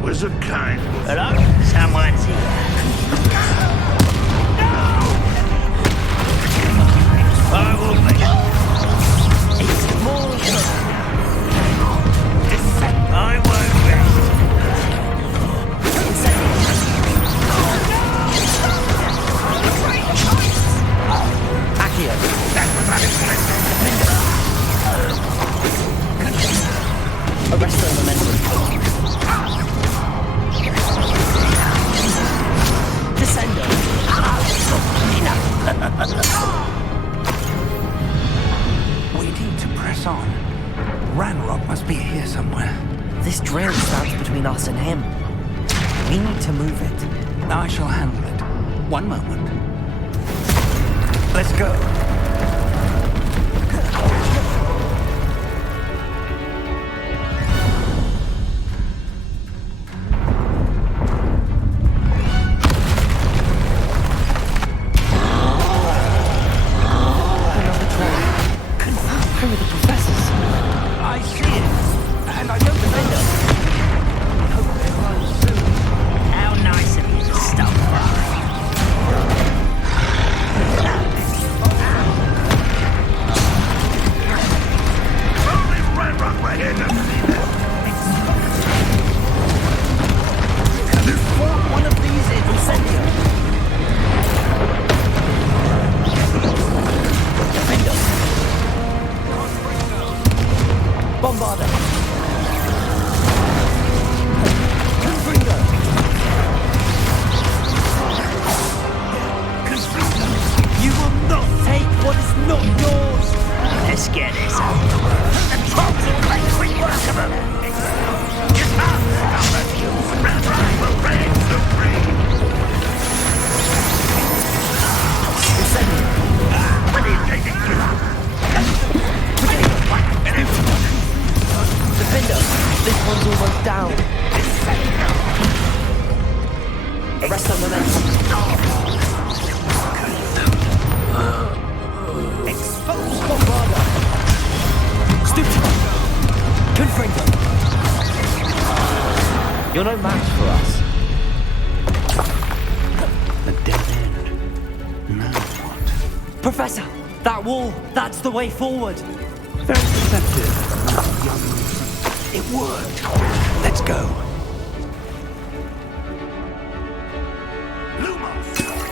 Wizard kind. Hello? Someone's here. No! I will make it. It's more I won't rest. Accio. Arrest the momentum. Descendo. We need to press on. Ranrock must be here somewhere. This drill stands between us and him. We need to move it. I shall handle it. One moment. Let's go. You're no match for us. A dead end. Now what? Professor! That wall! That's the way forward! Very deceptive. It worked. Let's go.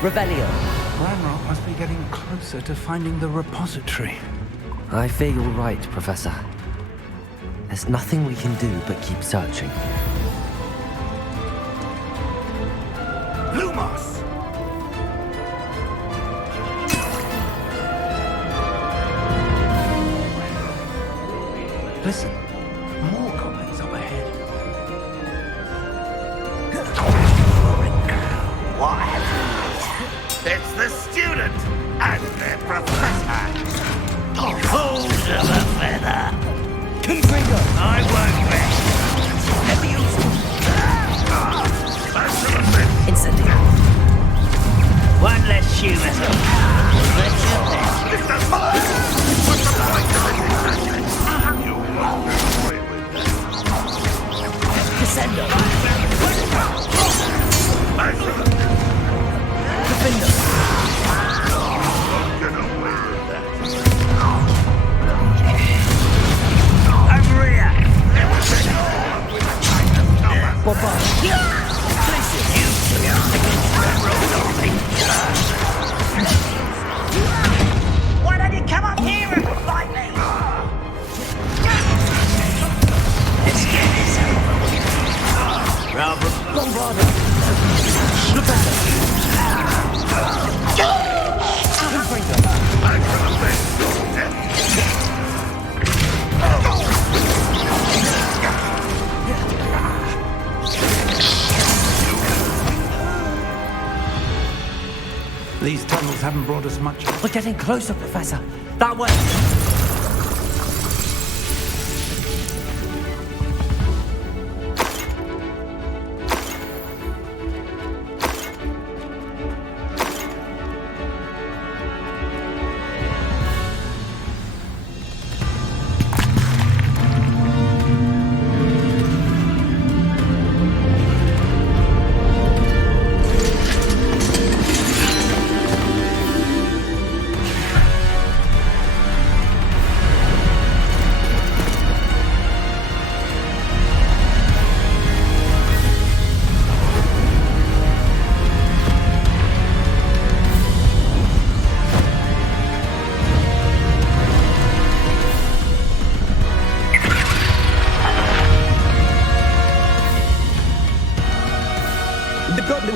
Revelio. Ranrock must be getting closer to finding the repository. I fear you're right, Professor. There's nothing we can do but keep searching. Lumos! Listen, more goblins up ahead. What? It's the student and their professor. Hold them up. My work best. Never used to. Incendio. One less shoe at all. Let's have that. What's the point of it? You won't get away with that. Descendo. Defender. Don't get away with that. Over here. Why don't you come up here and fight me? Let's get this over with. Bravo. Bombarda. These tunnels haven't brought us much. We're getting closer, Professor. That way.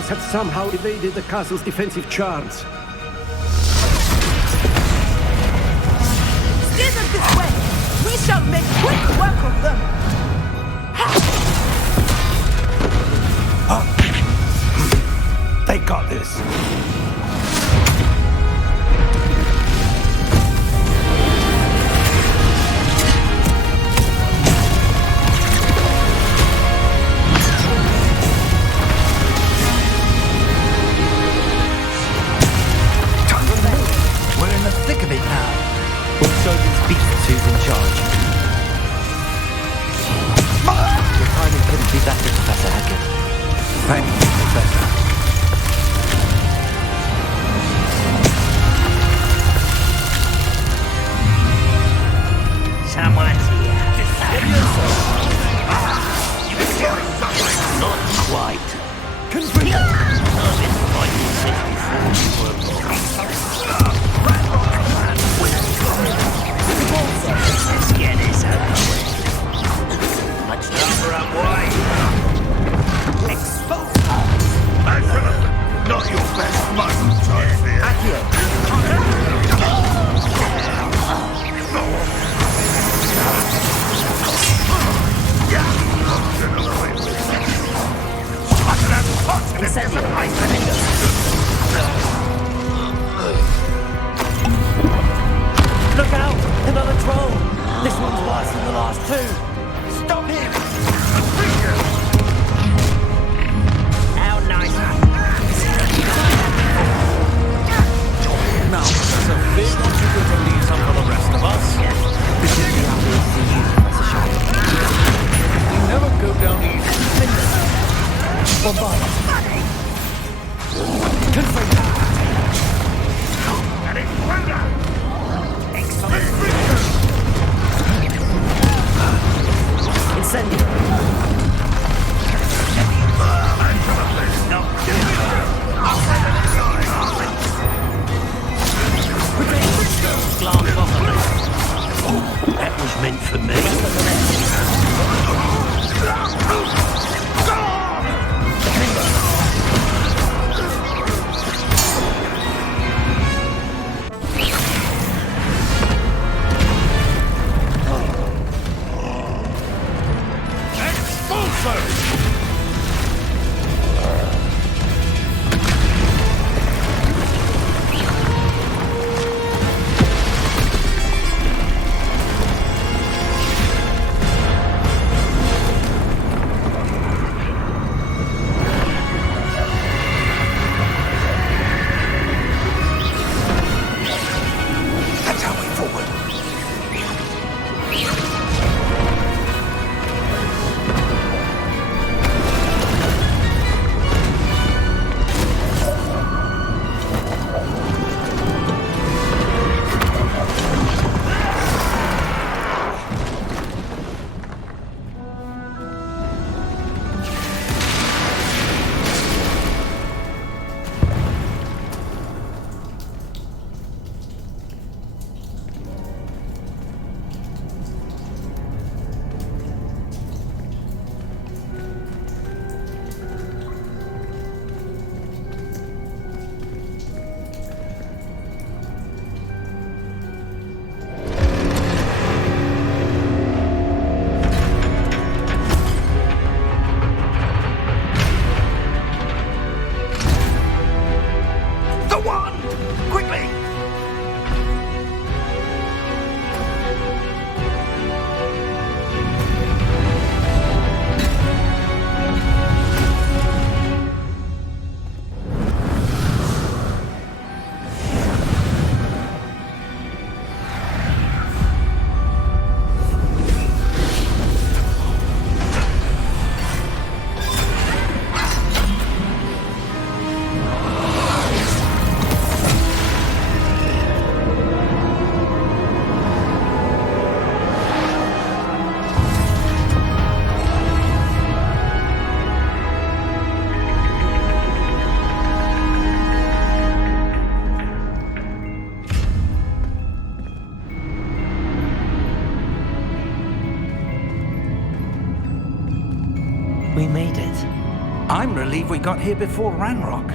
Had somehow evaded the castle's defensive charms. Steer them this way! We shall make quick work of them! They got this. Look out! Another troll! This one's worse than the last two! Stop him! How nice. Now, Professor, they want you to leave some for the rest of us. This is the hour to see you, Professor Shadow. We never go down easy. Bombard! Confirm! Incendio! The wand! Quickly! We made it. I'm relieved we got here before Ranrock.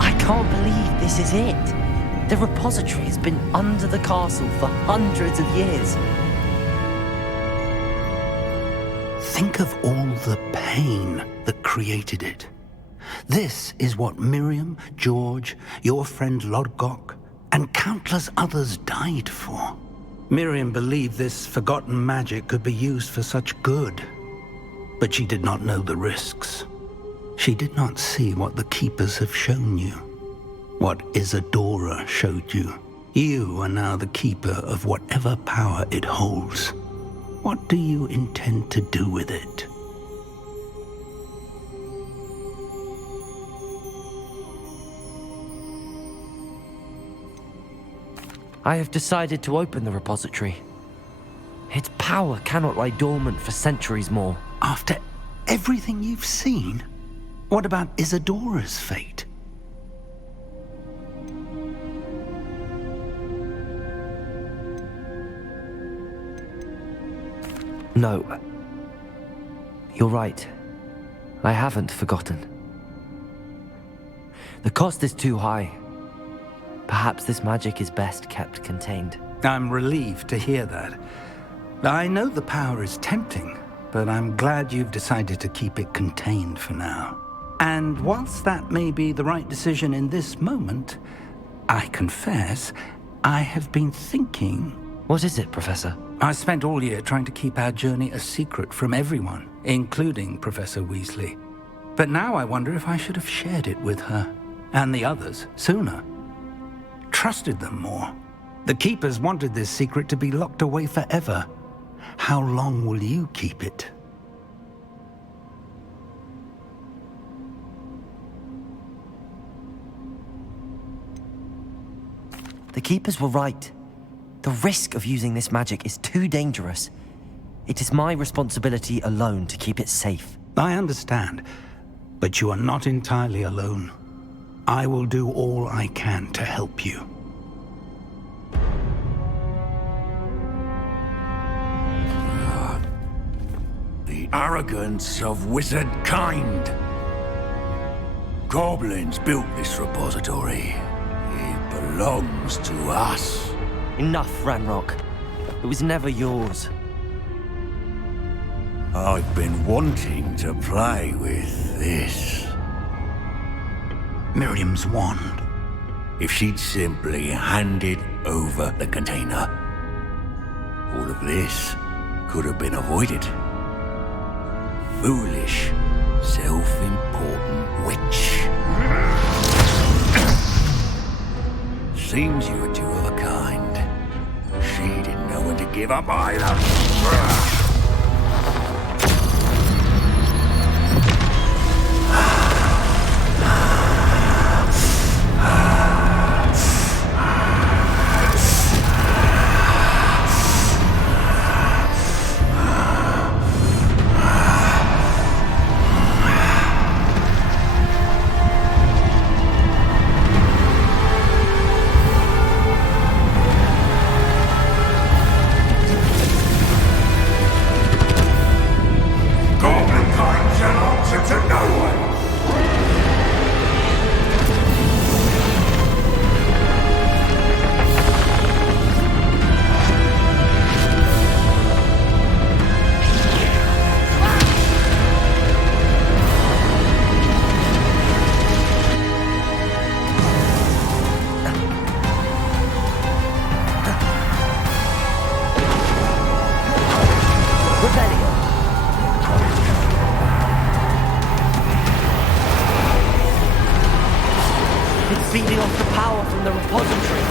I can't believe this is it. The repository has been under the castle for hundreds of years. Think of all the pain that created it. This is what Miriam, George, your friend Lodgok, and countless others died for. Miriam believed this forgotten magic could be used for such good, but she did not know the risks. She did not see what the Keepers have shown you, what Isadora showed you. You are now the Keeper of whatever power it holds. What do you intend to do with it? I have decided to open the repository. Its power cannot lie dormant for centuries more. After everything you've seen, what about Isadora's fate? No. You're right. I haven't forgotten. The cost is too high. Perhaps this magic is best kept contained. I'm relieved to hear that. I know the power is tempting, but I'm glad you've decided to keep it contained for now. And whilst that may be the right decision in this moment, I confess, I have been thinking... What is it, Professor? I spent all year trying to keep our journey a secret from everyone, including Professor Weasley. But now I wonder if I should have shared it with her, and the others, sooner. Trusted them more. The Keepers wanted this secret to be locked away forever. How long will you keep it? The Keepers were right. The risk of using this magic is too dangerous. It is my responsibility alone to keep it safe. I understand, but you are not entirely alone. I will do all I can to help you. The arrogance of wizard kind. Goblins built this repository. It belongs to us. Enough, Ranrock. It was never yours. I've been wanting to play with this. Miriam's wand. If she'd simply handed over the container, all of this could have been avoided. Foolish, self-important witch. Seems you were two of a kind. She didn't know when to give up either. the repository.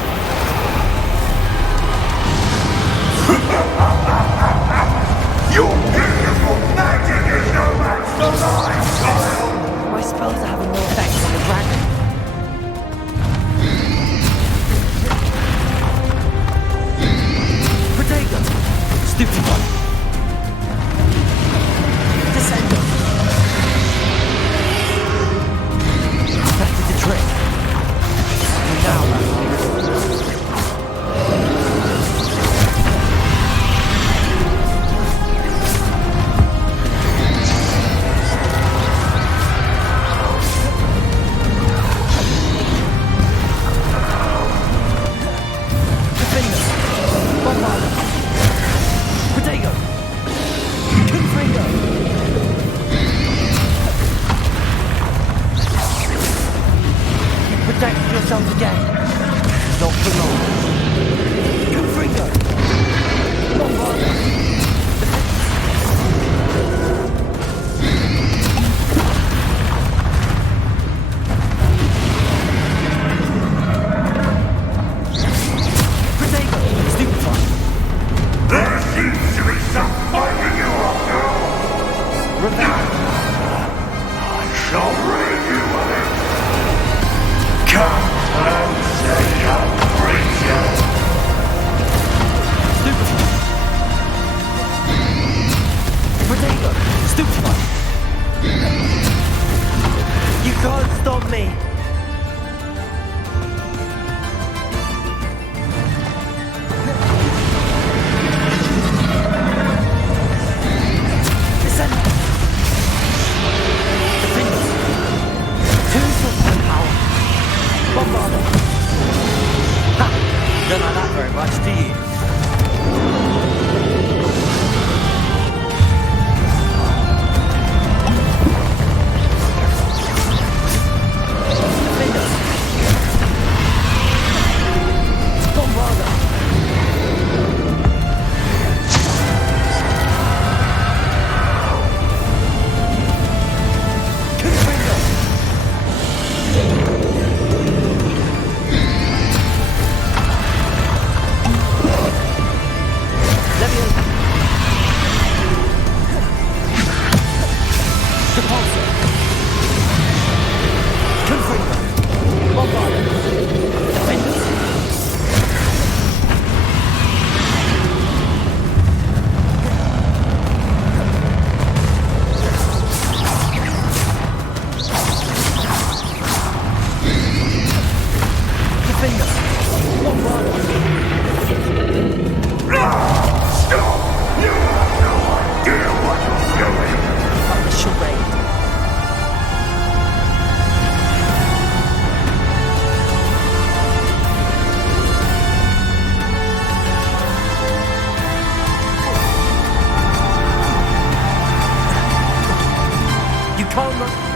Your beautiful magic is no match for mine, child! My spells are having no effect on the dragon. Protego! Stupid one. Descendo! That did the trick. Now,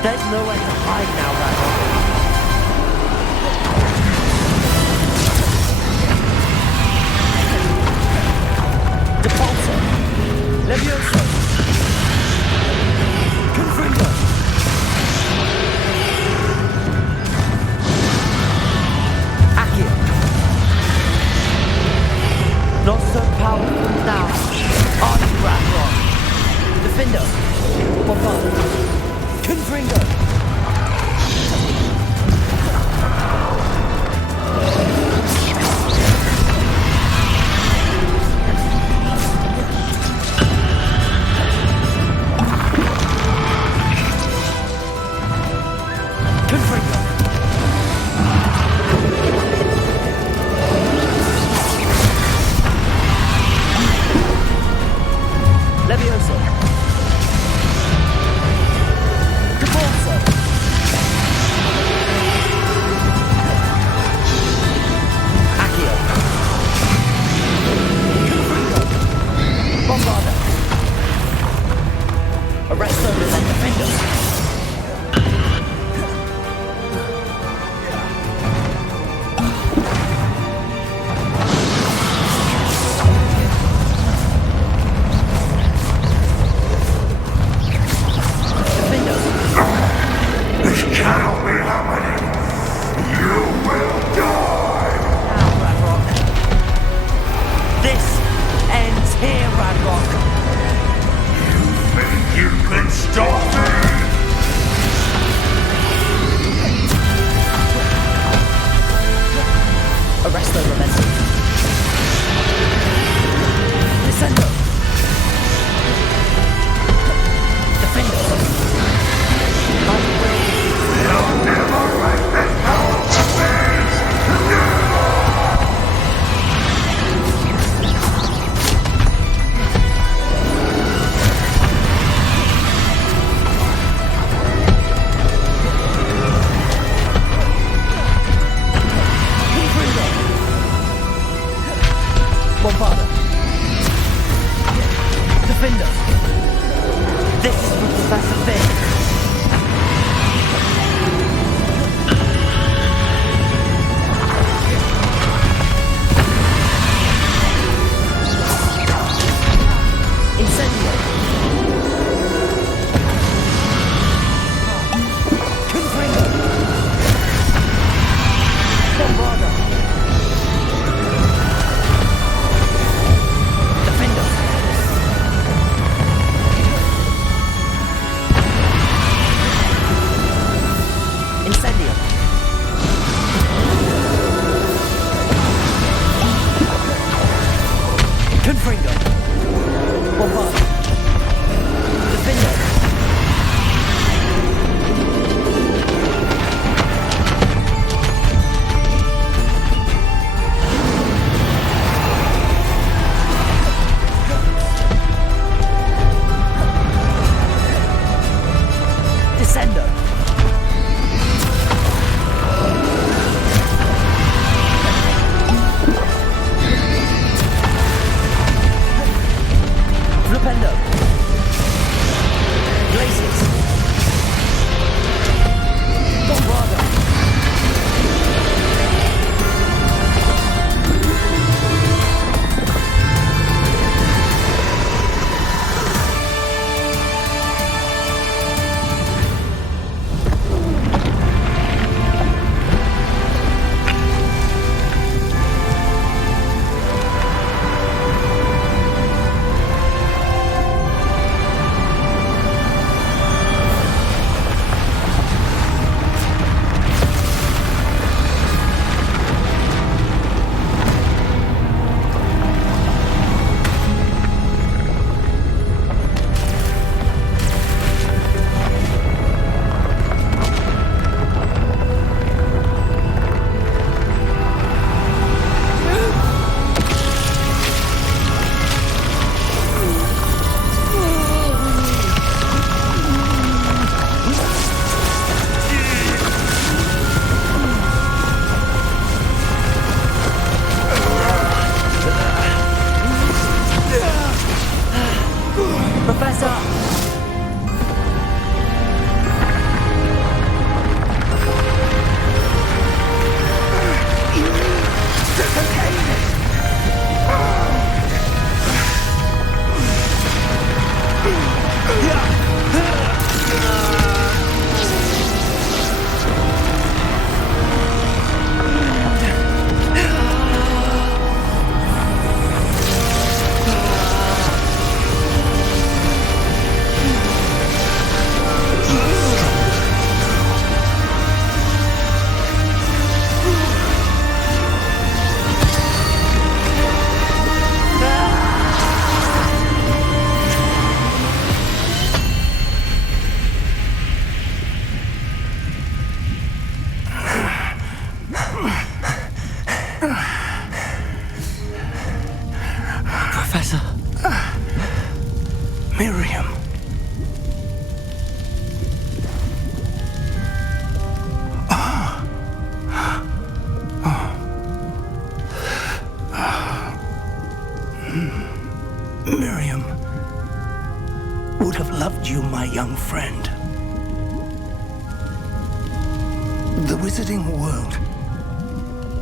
there's nowhere to hide now, Randall. Depulso! Levioso! Confringo! Accio! Not so powerful now. Arden Ragnarok! Defendo! Bombard! Confringo! Descendo! Flipendo! Glacius! Bombardo! Professor. Miriam. Miriam would have loved you, my young friend. The wizarding world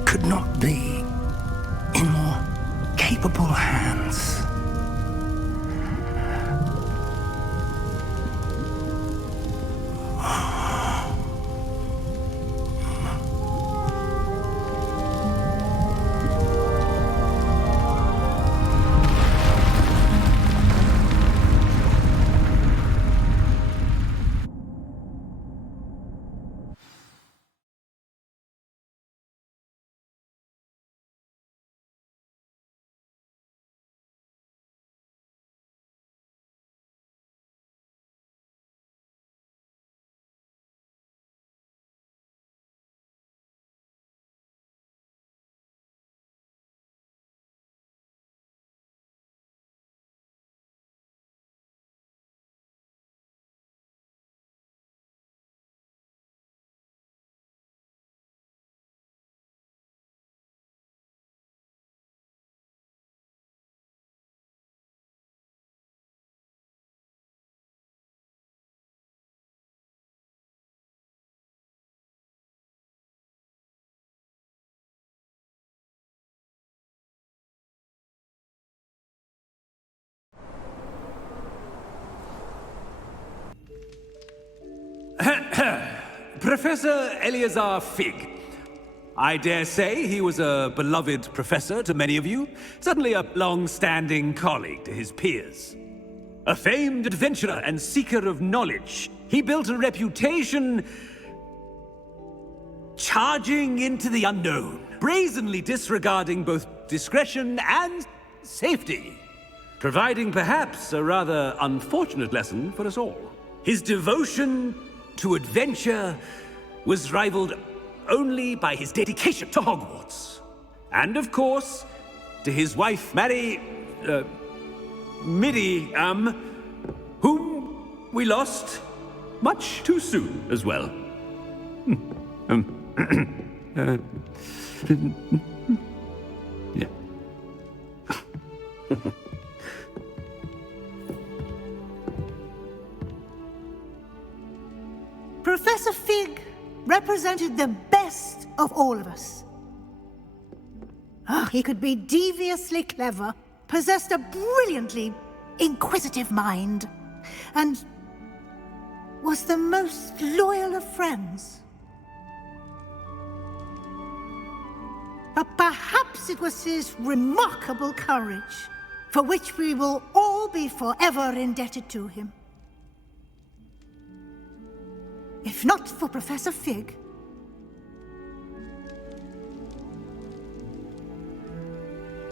could not be in more capable hands. Professor Eleazar Fig. I dare say he was a beloved professor to many of you, certainly a long-standing colleague to his peers. A famed adventurer and seeker of knowledge, he built a reputation charging into the unknown, brazenly disregarding both discretion and safety, providing perhaps a rather unfortunate lesson for us all. His devotion to adventure was rivaled only by his dedication to Hogwarts. And of course, to his wife, Miri, whom we lost much too soon as well. Yeah. Professor Fig represented the best of all of us. He could be deviously clever, possessed a brilliantly inquisitive mind, and was the most loyal of friends. But perhaps it was his remarkable courage, for which we will all be forever indebted to him. If not for Professor Fig,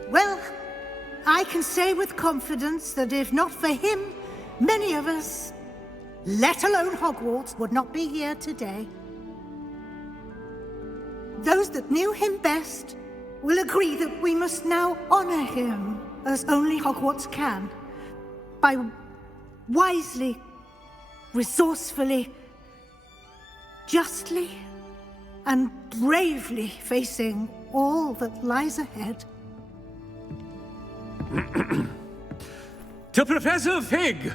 well, I can say with confidence that if not for him, many of us, let alone Hogwarts, would not be here today. Those that knew him best will agree that we must now honor him as only Hogwarts can, by wisely, resourcefully, justly, and bravely facing all that lies ahead. To Professor Fig!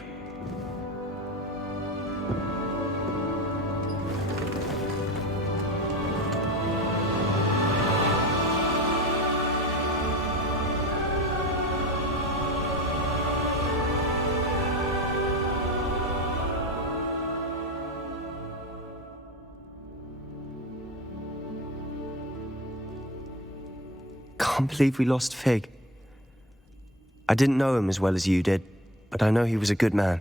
Can't believe we lost Fig. I didn't know him as well as you did, but I know he was a good man.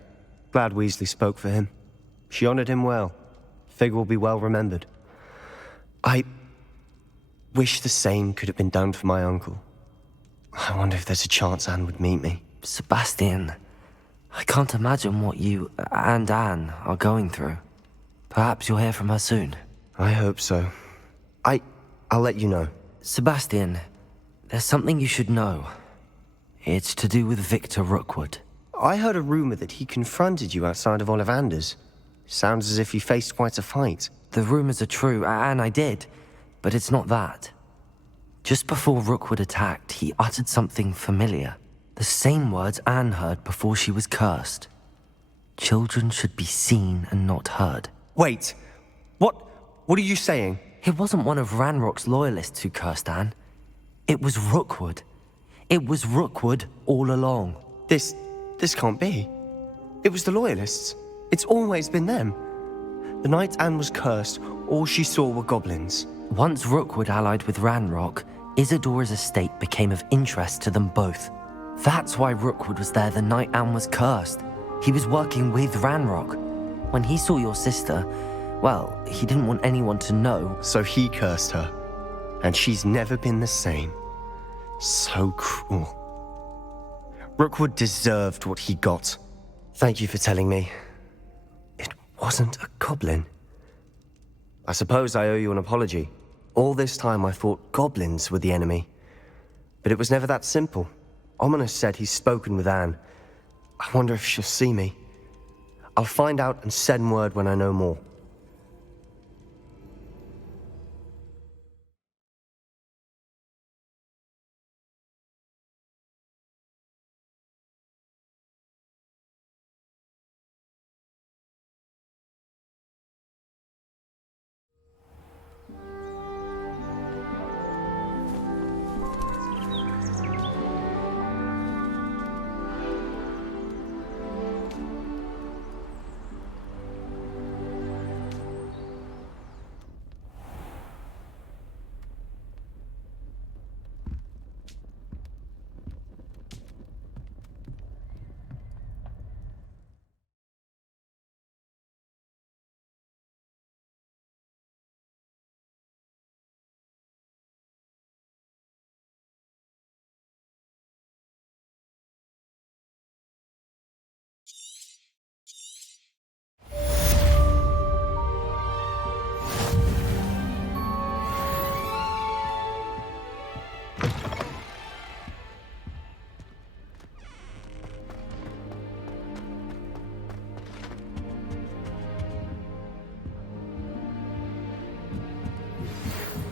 Glad Weasley spoke for him. She honored him well. Fig will be well remembered. I wish the same could have been done for my uncle. I wonder if there's a chance Anne would meet me. Sebastian, I can't imagine what you and Anne are going through. Perhaps you'll hear from her soon. I hope so. I'll let you know. Sebastian, there's something you should know. It's to do with Victor Rookwood. I heard a rumor that he confronted you outside of Ollivander's. Sounds as if you faced quite a fight. The rumors are true, and I did, but it's not that. Just before Rookwood attacked, he uttered something familiar. The same words Anne heard before she was cursed. Children should be seen and not heard. Wait, what are you saying? It wasn't one of Ranrock's loyalists who cursed Anne. It was Rookwood. It was Rookwood all along. This can't be. It was the Loyalists. It's always been them. The night Anne was cursed, all she saw were goblins. Once Rookwood allied with Ranrock, Isadora's estate became of interest to them both. That's why Rookwood was there the night Anne was cursed. He was working with Ranrock. When he saw your sister, well, he didn't want anyone to know. So he cursed her. And she's never been the same. So cruel. Rookwood deserved what he got. Thank you for telling me. It wasn't a goblin. I suppose I owe you an apology. All this time I thought goblins were the enemy. But it was never that simple. Ominous said he's spoken with Anne. I wonder if she'll see me. I'll find out and send word when I know more.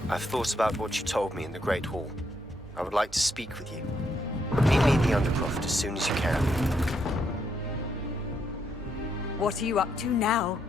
I've thought about what you told me in the Great Hall. I would like to speak with you. Meet me in the Undercroft as soon as you can. What are you up to now?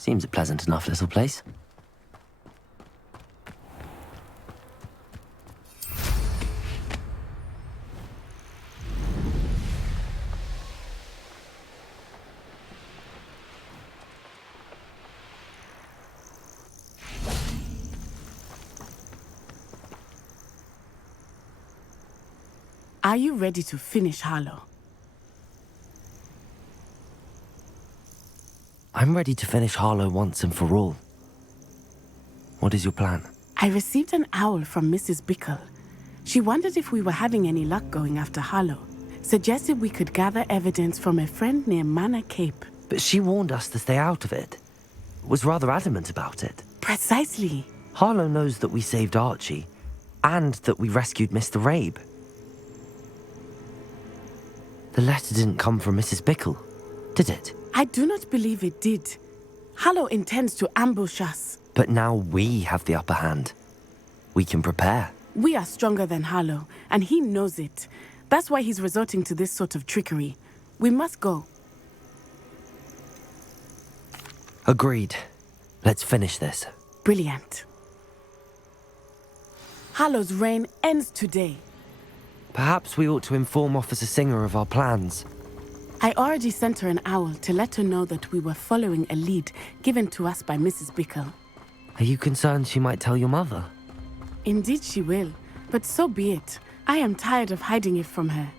Seems a pleasant enough little place. Are you ready to finish Harlow? I'm ready to finish Harlow once and for all. What is your plan? I received an owl from Mrs. Bickle. She wondered if we were having any luck going after Harlow. Suggested we could gather evidence from a friend near Manor Cape. But she warned us to stay out of it. Was rather adamant about it. Precisely. Harlow knows that we saved Archie, and that we rescued Mr. Rabe. The letter didn't come from Mrs. Bickle, did it? I do not believe it did. Harlow intends to ambush us. But now we have the upper hand. We can prepare. We are stronger than Harlow, and he knows it. That's why he's resorting to this sort of trickery. We must go. Agreed. Let's finish this. Brilliant. Harlow's reign ends today. Perhaps we ought to inform Officer Singer of our plans. I already sent her an owl to let her know that we were following a lead given to us by Mrs. Bickle. Are you concerned she might tell your mother? Indeed she will, but so be it. I am tired of hiding it from her.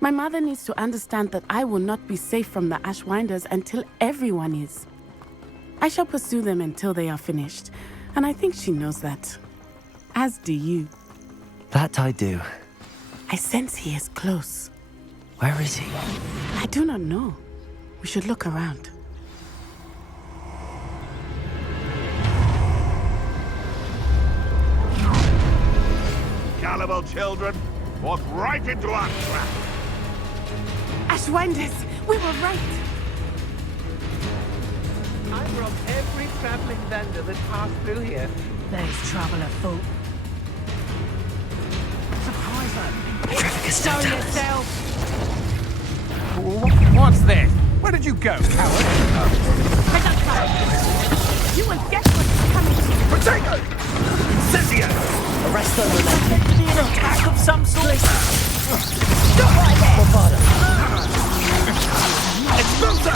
My mother needs to understand that I will not be safe from the Ashwinders until everyone is. I shall pursue them until they are finished, and I think she knows that. As do you. That I do. I sense he is close. Where is he? I do not know. We should look around. Gullible children, walk right into our trap. Ashwinders, we were right. I'm robbed every traveling vendor that passed through here. There's trouble afoot. Surprise them. Traffic is Show yourself. What's this? Where did you go, coward? You will get what's coming to you. Potato! Incendio! Arrest them and Meant to be an attack of some sort. Stop right there. Bravado. Expulso!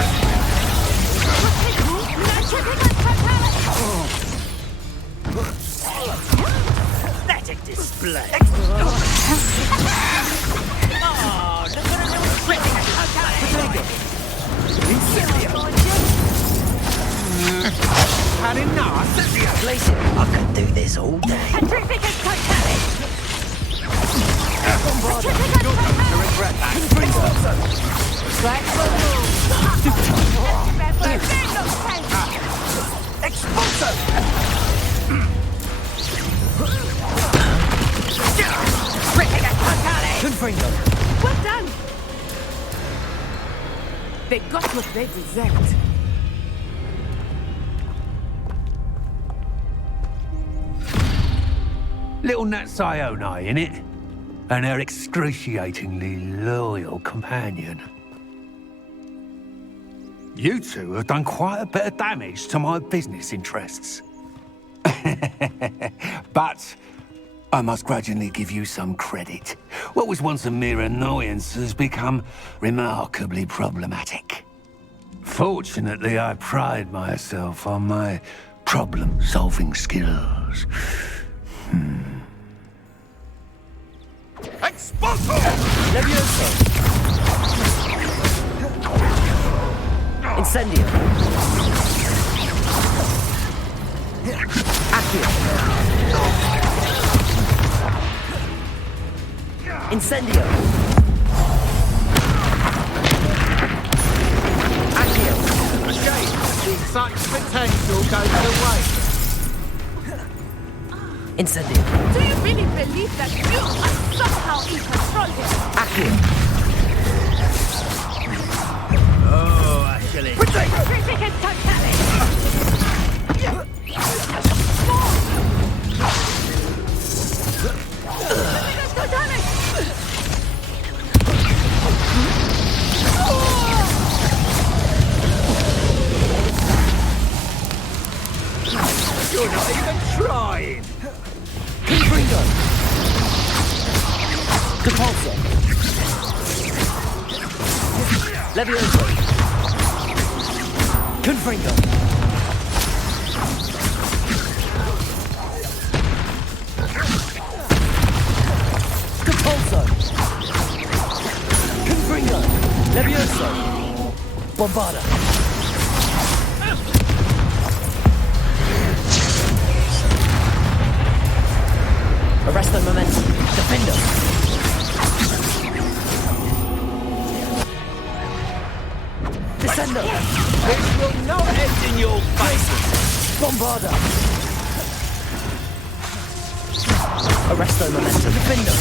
Pathetic display. Oh, look at a little tripping at Had enough? Place it. I could do this all day. Terrific as totality. You're going to regret that. Back for Expulso! Terrific as totality. Confringo. Well done. They got what they deserved. Little Nat Sione, innit? And her excruciatingly loyal companion. You two have done quite a bit of damage to my business interests. But I must grudgingly give you some credit. What was once a mere annoyance has become remarkably problematic. Fortunately, I pride myself on my problem-solving skills. Expulso! Levioso! Incendio! Accio! Incendio! Accio! Okay, such potential goes to waste. Incendio! Do you really believe that you are somehow in control here? Accio! Oh, actually. Critical totally! You're not even trying. Confringo! Compulso! Levioso! Confringo! Compulso! Confringo! Levioso! Bombarda! Arresto momentum. Defendo. Descendo. This will not end in your faces. Bombarda. Arresto momentum. Defendo.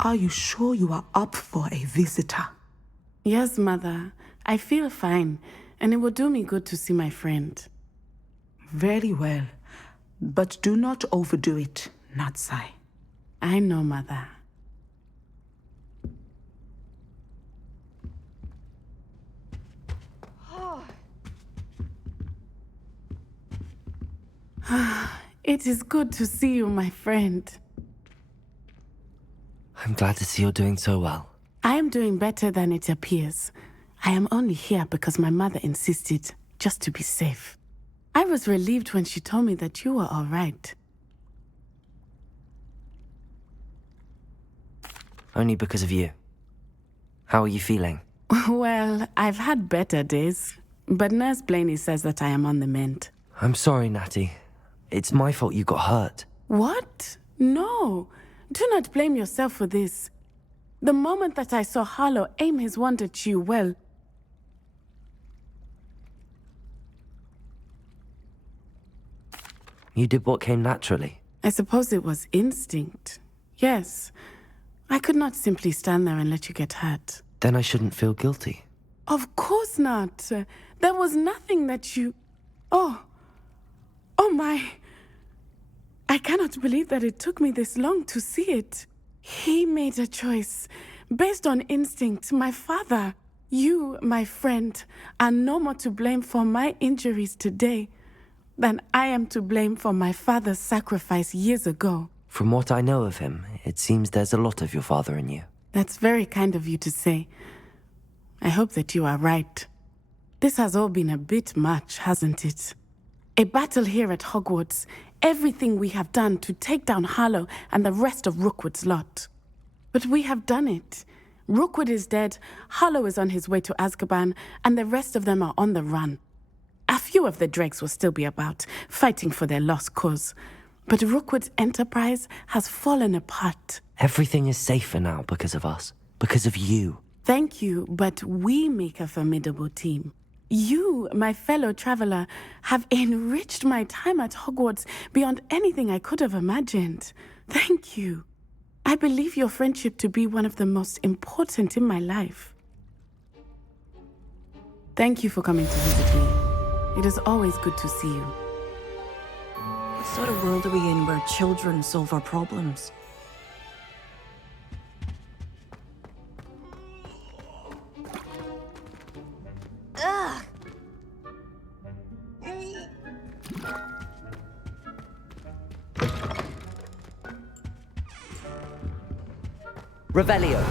Are you sure you are up for a visitor? Yes, Mother. I feel fine, and it will do me good to see my friend. Very well. But do not overdo it, Natsai. I know, Mother. It is good to see you, my friend. I'm glad to see you're doing so well. I am doing better than it appears. I am only here because my mother insisted, just to be safe. I was relieved when she told me that you were all right. Only because of you. How are you feeling? Well, I've had better days, but Nurse Blaney says that I am on the mend. I'm sorry, Natty. It's my fault you got hurt. What? No. Do not blame yourself for this. The moment that I saw Harlow aim his wand at you, well... You did what came naturally. I suppose it was instinct. Yes. I could not simply stand there and let you get hurt. Then I shouldn't feel guilty. Of course not. There was nothing that you... Oh my... I cannot believe that it took me this long to see it. He made a choice. Based on instinct, my father. You, my friend, are no more to blame for my injuries today than I am to blame for my father's sacrifice years ago. From what I know of him, it seems there's a lot of your father in you. That's very kind of you to say. I hope that you are right. This has all been a bit much, hasn't it? A battle here at Hogwarts, everything we have done to take down Harlow and the rest of Rookwood's lot. But we have done it. Rookwood is dead, Harlow is on his way to Azkaban, and the rest of them are on the run. A few of the dregs will still be about, fighting for their lost cause. But Rookwood's enterprise has fallen apart. Everything is safer now because of us. Because of you. Thank you, but we make a formidable team. You, my fellow traveler, have enriched my time at Hogwarts beyond anything I could have imagined. Thank you. I believe your friendship to be one of the most important in my life. Thank you for coming to visit me. It is always good to see you. What sort of world are we in where children solve our problems? Ugh. Revelio.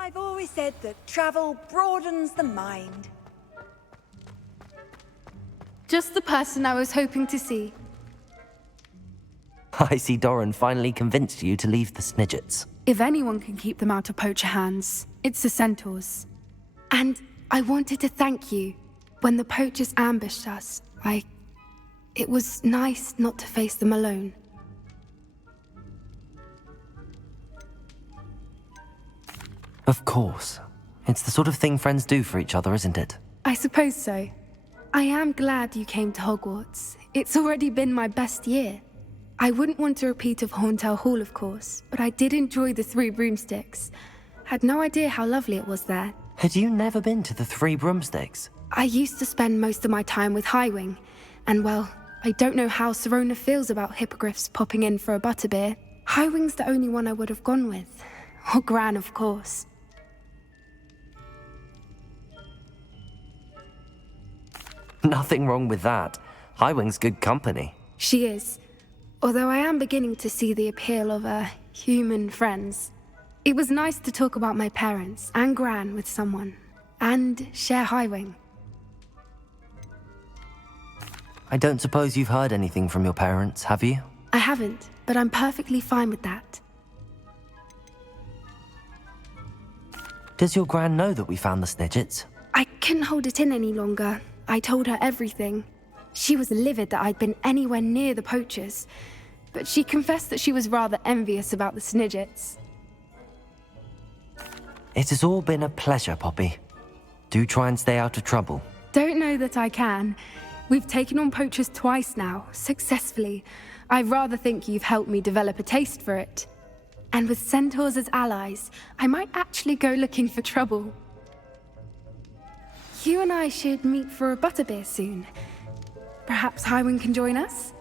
I've always said that travel broadens the mind. Just the person I was hoping to see. I see Doran finally convinced you to leave the Snidgets. If anyone can keep them out of poacher hands, it's the centaurs. And I wanted to thank you. When the poachers ambushed us, it was nice not to face them alone. Of course. It's the sort of thing friends do for each other, isn't it? I suppose so. I am glad you came to Hogwarts. It's already been my best year. I wouldn't want a repeat of Horntail Hall, of course, but I did enjoy the Three Broomsticks. Had no idea how lovely it was there. Had you never been to the Three Broomsticks? I used to spend most of my time with Highwing, and well, I don't know how Serona feels about hippogriffs popping in for a butterbeer. Highwing's the only one I would have gone with. Or Gran, of course. Nothing wrong with that. Highwing's good company. She is. Although I am beginning to see the appeal of human friends. It was nice to talk about my parents and Gran with someone. And share Highwing. I don't suppose you've heard anything from your parents, have you? I haven't, but I'm perfectly fine with that. Does your Gran know that we found the Snidgets? I couldn't hold it in any longer. I told her everything. She was livid that I'd been anywhere near the poachers, but she confessed that she was rather envious about the Snidgets. It has all been a pleasure, Poppy. Do try and stay out of trouble. Don't know that I can. We've taken on poachers twice now, successfully. I rather think you've helped me develop a taste for it. And with centaurs as allies, I might actually go looking for trouble. You and I should meet for a butterbeer soon. Perhaps Highwing can join us?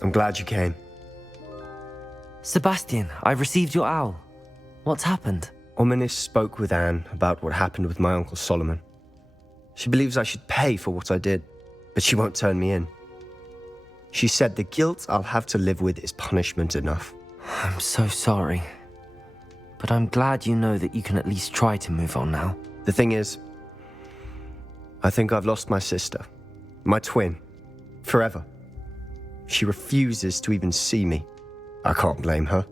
I'm glad you came. Sebastian, I received your owl. What's happened? Ominis spoke with Anne about what happened with my Uncle Solomon. She believes I should pay for what I did, but she won't turn me in. She said the guilt I'll have to live with is punishment enough. I'm so sorry. But I'm glad you know that you can at least try to move on now. The thing is, I think I've lost my sister, my twin, forever. She refuses to even see me. I can't blame her.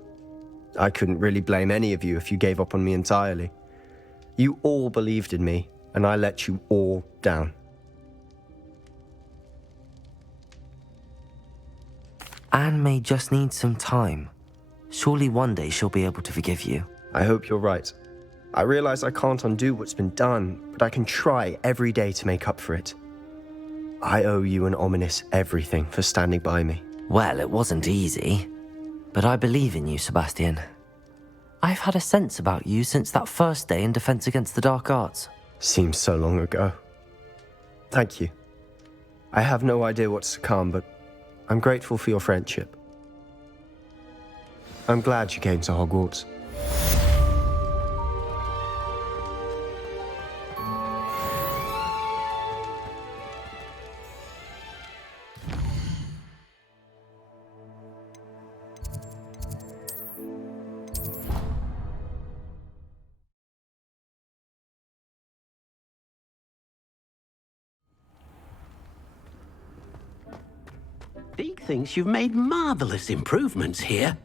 I couldn't really blame any of you if you gave up on me entirely. You all believed in me, and I let you all down. Anne may just need some time. Surely one day she'll be able to forgive you. I hope you're right. I realize I can't undo what's been done, but I can try every day to make up for it. I owe you and Ominis everything for standing by me. Well, it wasn't easy. But I believe in you, Sebastian. I've had a sense about you since that first day in Defense Against the Dark Arts. Seems so long ago. Thank you. I have no idea what's to come, but I'm grateful for your friendship. I'm glad you came to Hogwarts. Deke thinks you've made marvelous improvements here.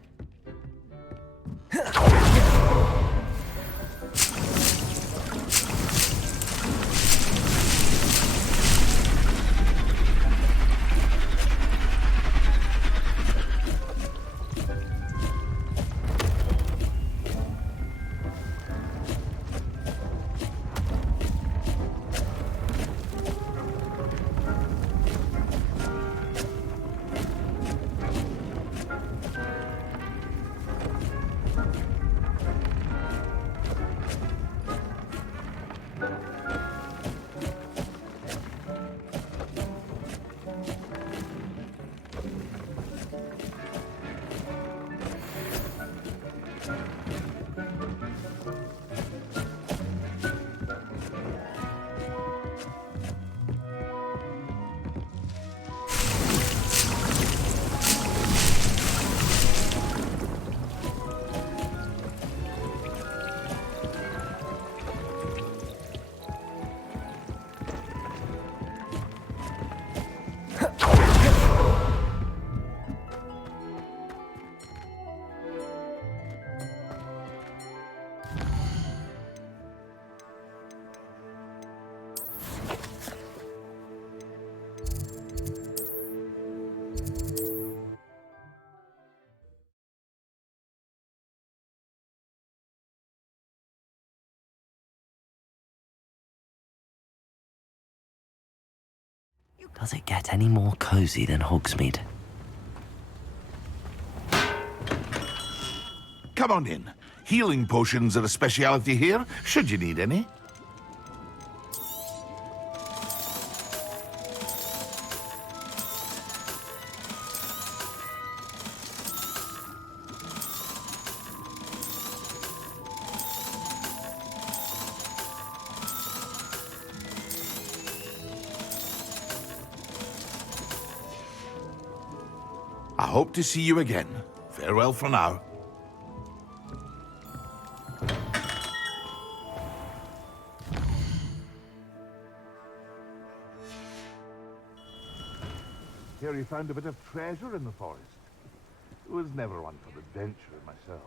Does it get any more cozy than Hogsmeade? Come on in. Healing potions are a speciality here, should you need any. I hope to see you again. Farewell for now. Hear you found a bit of treasure in the forest. Was never one for adventure myself.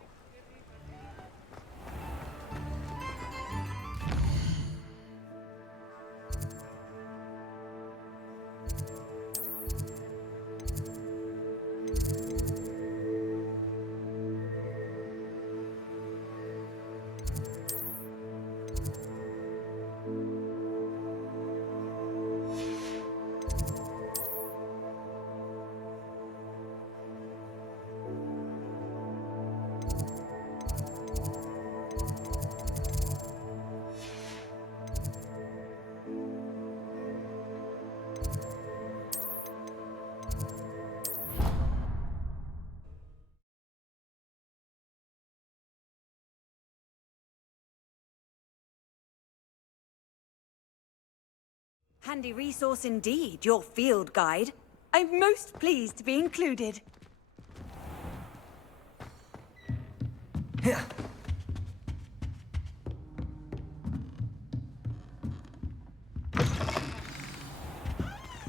Handy resource indeed, your field guide. I'm most pleased to be included.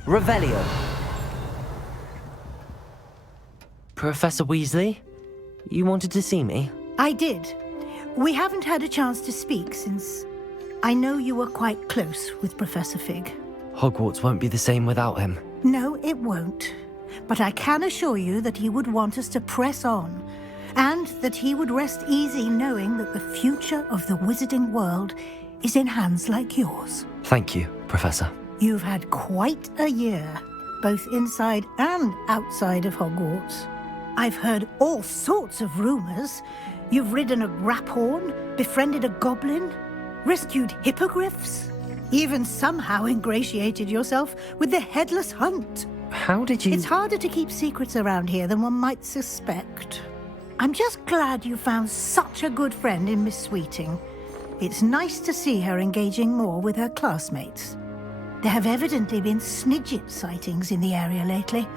Revelio. Professor Weasley, you wanted to see me? I did. We haven't had a chance to speak since I know you were quite close with Professor Fig. Hogwarts won't be the same without him. No, it won't. But I can assure you that he would want us to press on, and that he would rest easy knowing that the future of the wizarding world is in hands like yours. Thank you, Professor. You've had quite a year, both inside and outside of Hogwarts. I've heard all sorts of rumors. You've ridden a graphorn, befriended a goblin, rescued hippogriffs, even somehow ingratiated yourself with the Headless Hunt. How did you... It's harder to keep secrets around here than one might suspect. I'm just glad you found such a good friend in Miss Sweeting. It's nice to see her engaging more with her classmates. There have evidently been Snidget sightings in the area lately.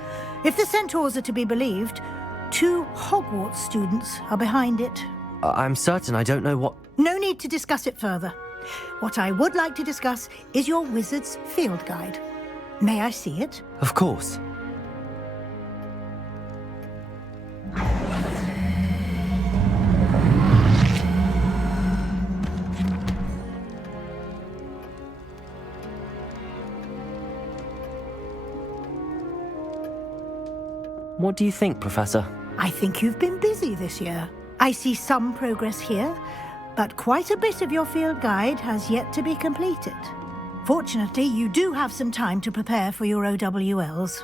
If the centaurs are to be believed, 2 Hogwarts students are behind it. I'm certain I don't know what... No need to discuss it further. What I would like to discuss is your wizard's field guide. May I see it? Of course. What do you think, Professor? I think you've been busy this year. I see some progress here, but quite a bit of your field guide has yet to be completed. Fortunately, you do have some time to prepare for your OWLs.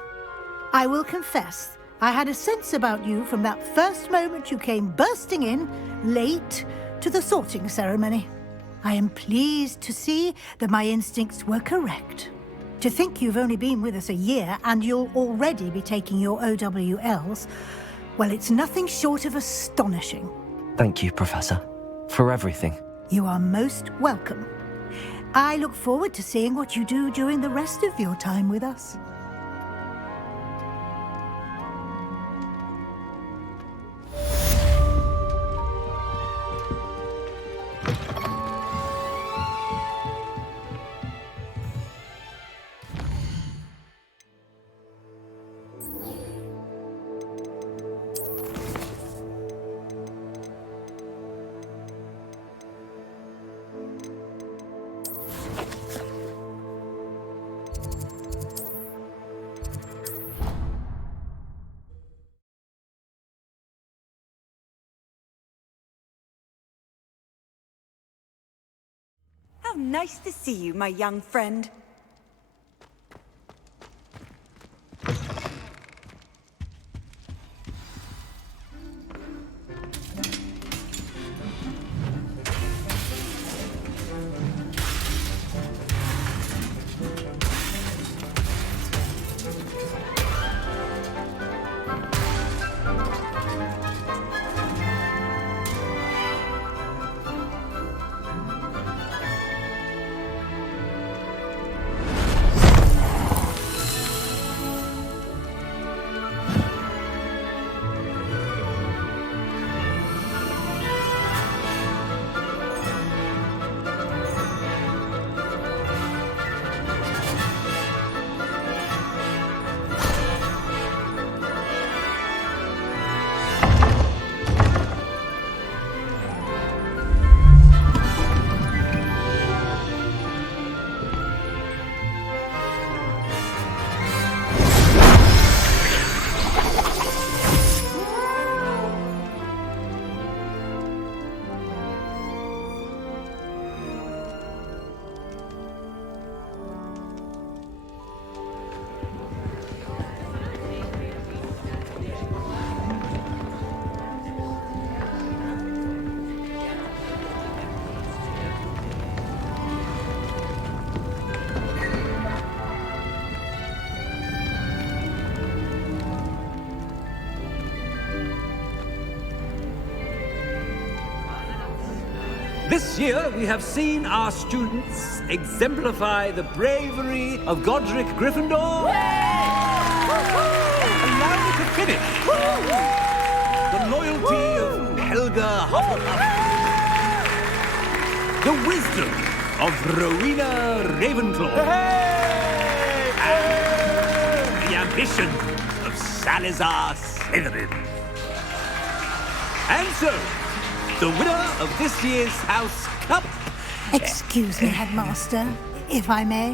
I will confess, I had a sense about you from that first moment you came bursting in, late, to the sorting ceremony. I am pleased to see that my instincts were correct. To think you've only been with us a year and you'll already be taking your OWLs, well, it's nothing short of astonishing. Thank you, Professor, for everything. You are most welcome. I look forward to seeing what you do during the rest of your time with us. How nice to see you, my young friend. This year, we have seen our students exemplify the bravery of Godric Gryffindor. Allow me to finish. The loyalty of Helga Hufflepuff. The wisdom of Rowena Ravenclaw. And the ambition of Salazar Slytherin. And so, the winner of this year's House Cup... Excuse me, Headmaster, if I may.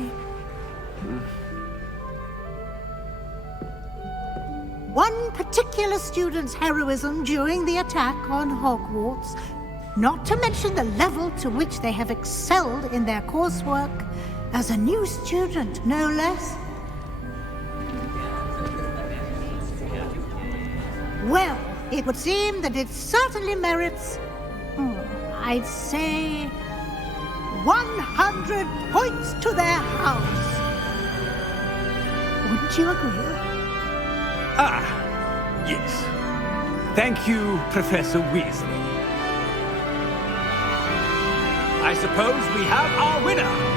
One particular student's heroism during the attack on Hogwarts, not to mention the level to which they have excelled in their coursework, as a new student, no less. Well, it would seem that it certainly merits, I'd say, 100 points to their house. Wouldn't you agree? Ah, yes. Thank you, Professor Weasley. I suppose we have our winner.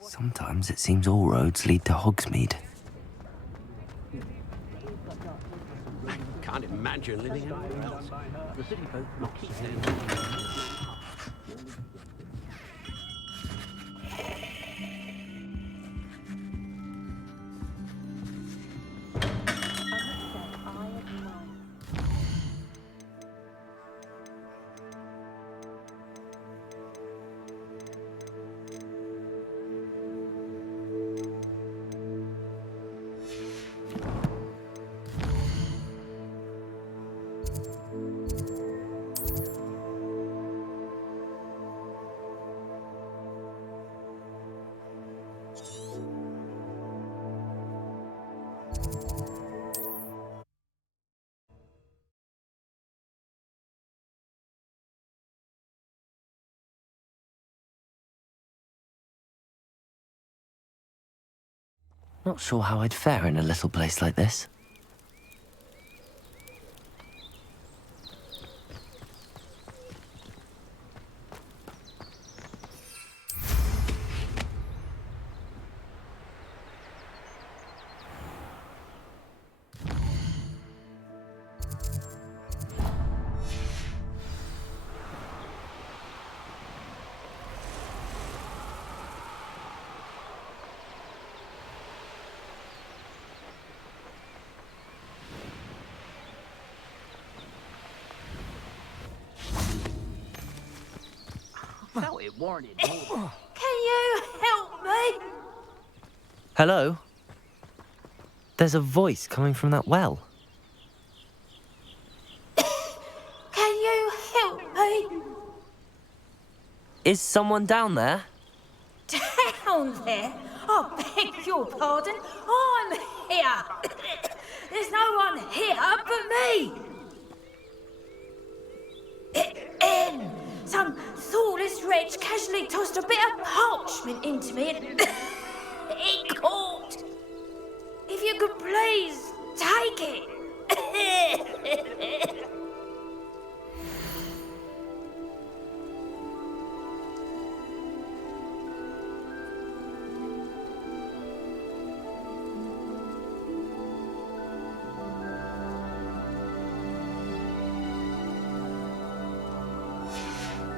Sometimes it seems all roads lead to Hogsmeade. Can't imagine living anywhere else. The city folk will keep them. Not sure how I'd fare in a little place like this. So it warranted more. Can you help me? Hello? There's a voice coming from that well. Can you help me? Is someone down there? Down there? I beg your pardon. I'm here. There's no one here but me. Some thoughtless wretch casually tossed a bit of parchment into me and it caught. If you could please take it.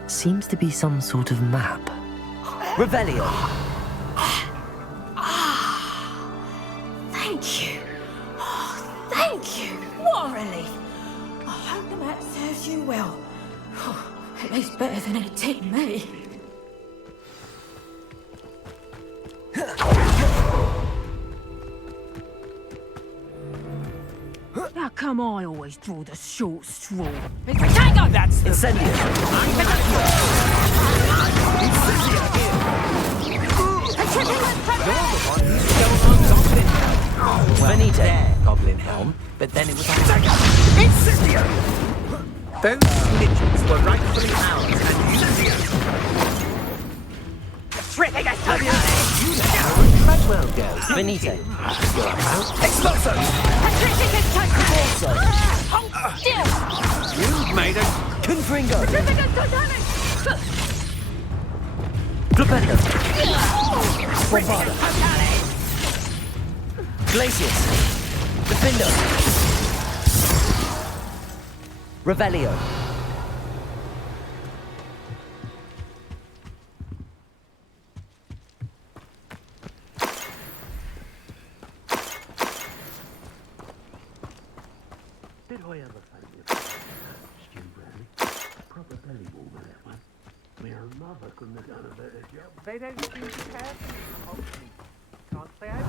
Seems to be some sort of map. Revelio! Thank you. Oh, thank you. What a relief. I hope the map serves you well. At least better than it did me. How come I always draw the short straw? Tango! That's Incendio! Benito. Goblin helm, but then it was Incendio! Those snitches were rightfully ours, and Incendio! Terrific, I told you! Might well go. Benito. Exploso! Patricia can touch the also. Hold still! You've made a Confringo! Patricia totally! Flipendo! Bombada! Glacius! Defendo! Revelio! Did I ever find you? Stew Bradley. Proper belly warmer, that one. My own mother couldn't have done a better job. They don't seem to care. Hopefully. Can't say I've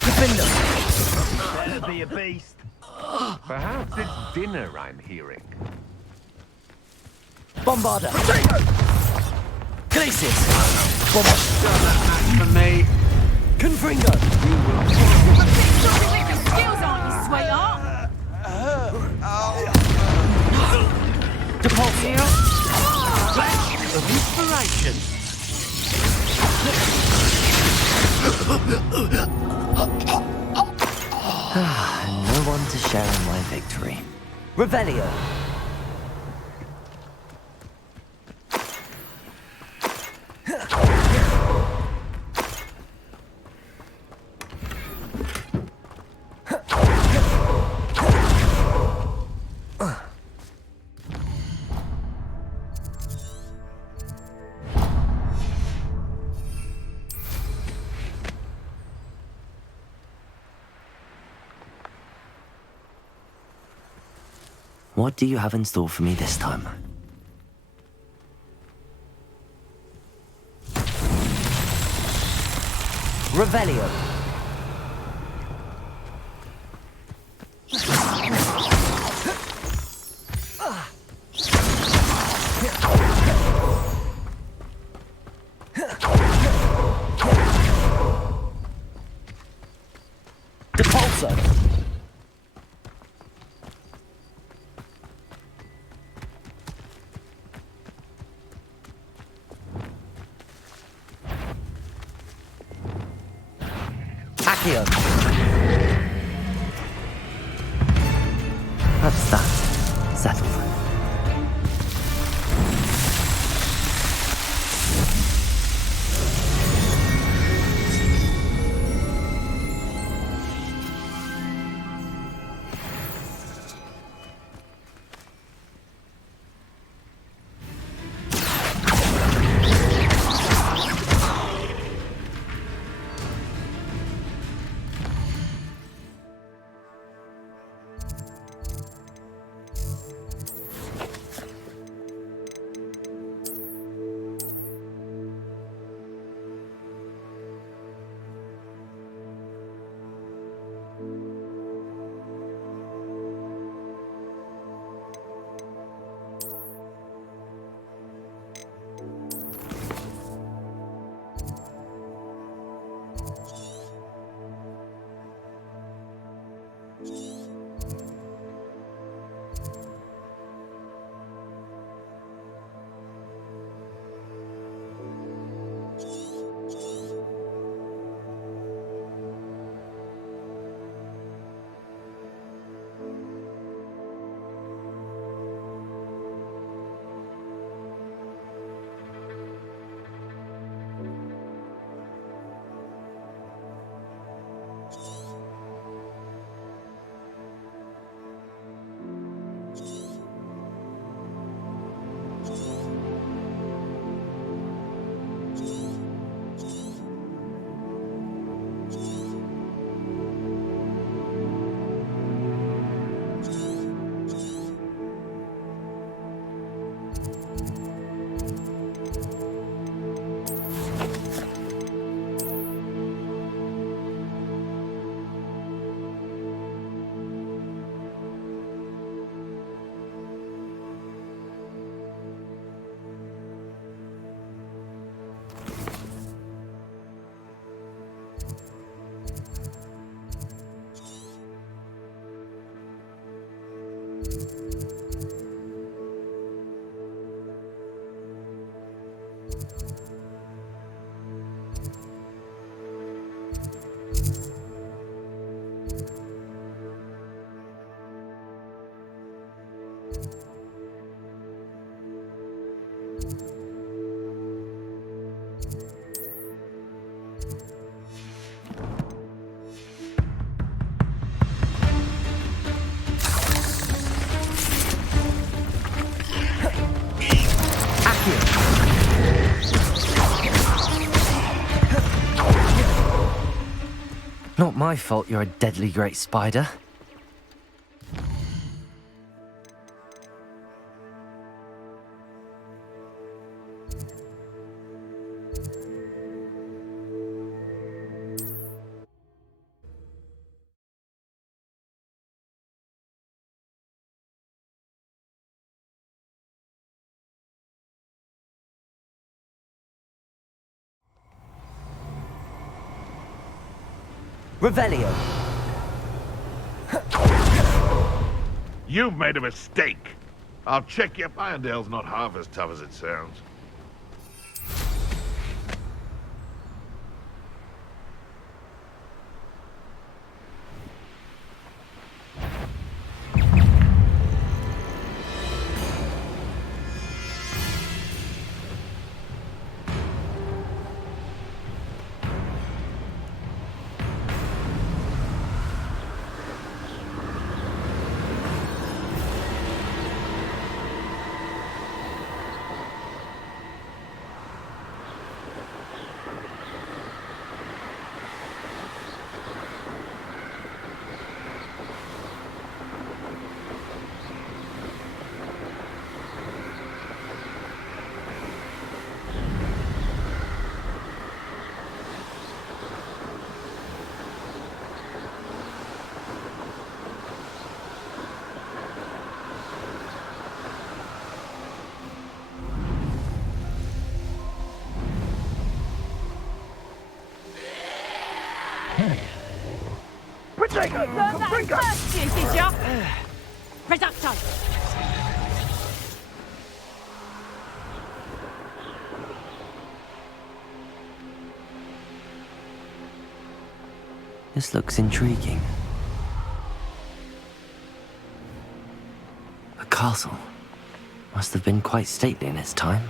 Defendo! Better be a beast. Perhaps it's dinner I'm hearing. Bombarda! Glacius! Bombarda! For me. Confringo! Dropping with your skills, aren't you, sweetheart? Depulso! Flash of inspiration. No one to share in my victory. Revelio! What do you have in store for me this time? Revelio! Depulso! Accio! That's that. Settled. Not my fault you're a deadly great spider. Revelio. You've made a mistake. I'll check you. Irondale's not half as tough as it sounds. This looks intriguing. The castle must have been quite stately in its time.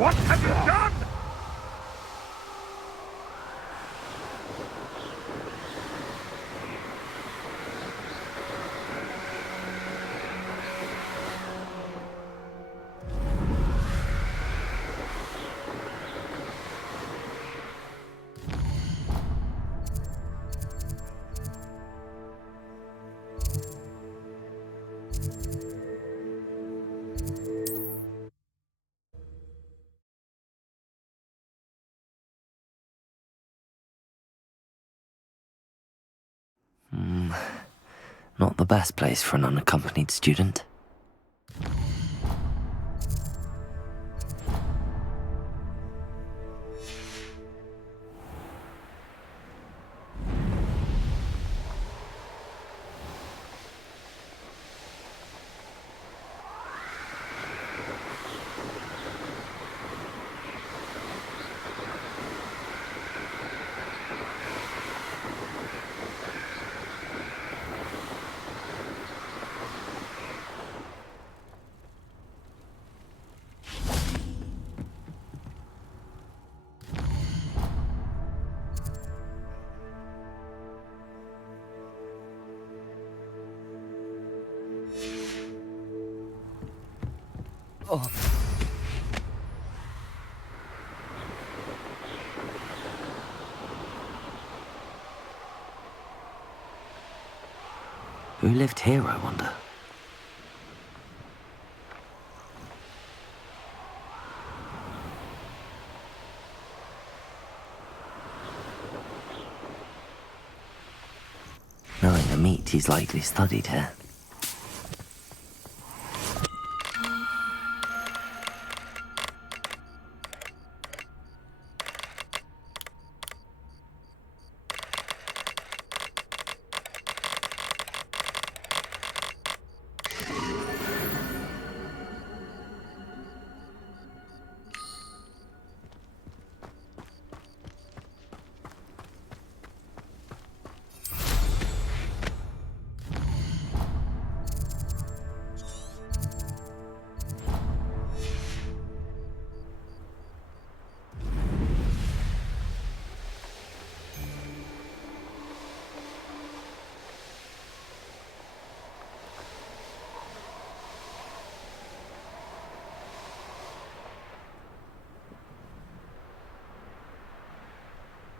What have you done? Not the best place for an unaccompanied student. Oh. Who lived here, I wonder? Knowing the meat, he's likely studied here.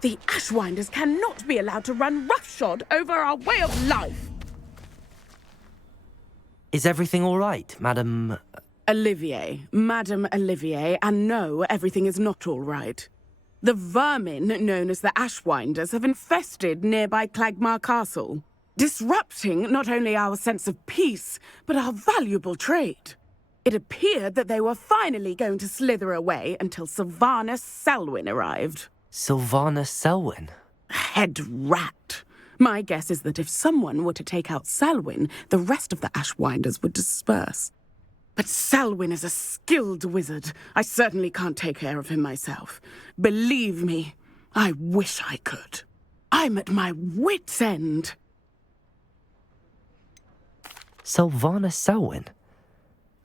The Ashwinders cannot be allowed to run roughshod over our way of life. Is everything all right, Madam... Olivier, Madame Olivier, and no, everything is not all right. The vermin known as the Ashwinders have infested nearby Clagmar Castle, disrupting not only our sense of peace, but our valuable trade. It appeared that they were finally going to slither away until Sylvanus Selwyn arrived. Sylvanus Selwyn? Head rat. My guess is that if someone were to take out Selwyn, the rest of the Ashwinders would disperse. But Selwyn is a skilled wizard. I certainly can't take care of him myself. Believe me, I wish I could. I'm at my wit's end. Sylvanus Selwyn?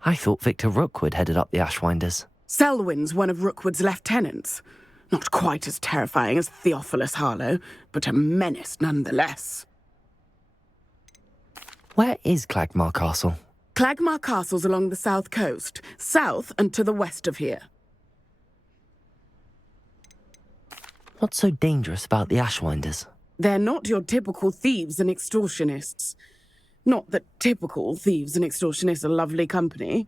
I thought Victor Rookwood headed up the Ashwinders. Selwyn's one of Rookwood's lieutenants. Not quite as terrifying as Theophilus Harlow, but a menace nonetheless. Where is Clagmar Castle? Clagmar Castle's along the south coast, south and to the west of here. What's so dangerous about the Ashwinders? They're not your typical thieves and extortionists. Not that typical thieves and extortionists are lovely company.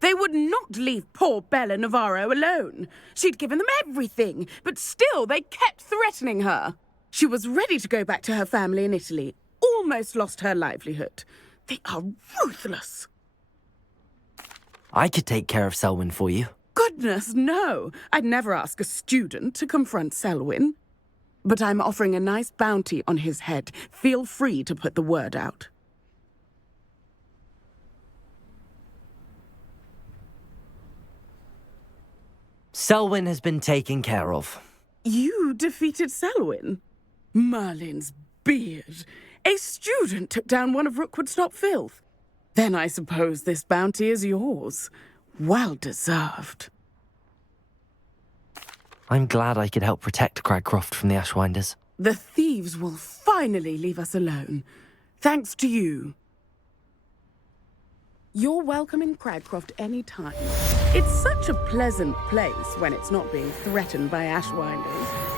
They would not leave poor Bella Navarro alone. She'd given them everything, but still they kept threatening her. She was ready to go back to her family in Italy, almost lost her livelihood. They are ruthless. I could take care of Selwyn for you. Goodness, no. I'd never ask a student to confront Selwyn. But I'm offering a nice bounty on his head. Feel free to put the word out. Selwyn has been taken care of. You defeated Selwyn? Merlin's beard. A student took down one of Rookwood's top filth. Then I suppose this bounty is yours. Well deserved. I'm glad I could help protect Cragcroft from the Ashwinders. The thieves will finally leave us alone. Thanks to you. You're welcome in Cragcroft any time. It's such a pleasant place when it's not being threatened by Ashwinders.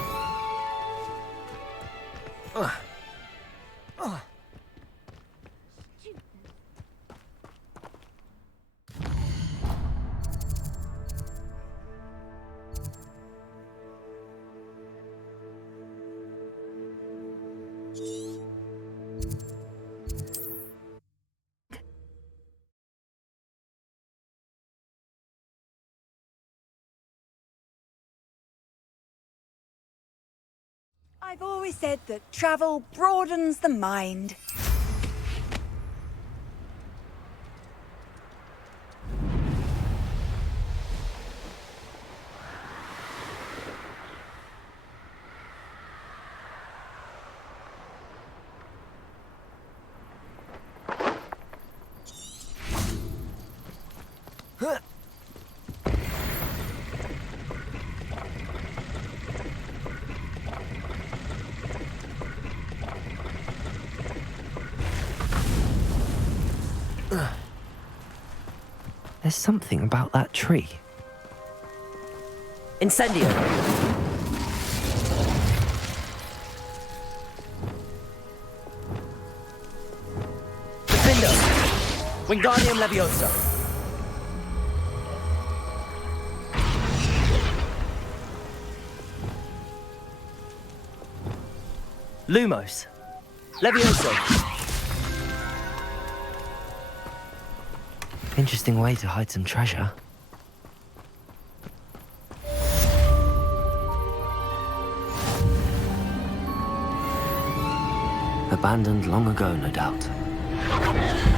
I've always said that travel broadens the mind. There's something about that tree. Incendio! Defendo! Wingardium Leviosa! Lumos! Levioso! Interesting way to hide some treasure. Abandoned long ago, no doubt.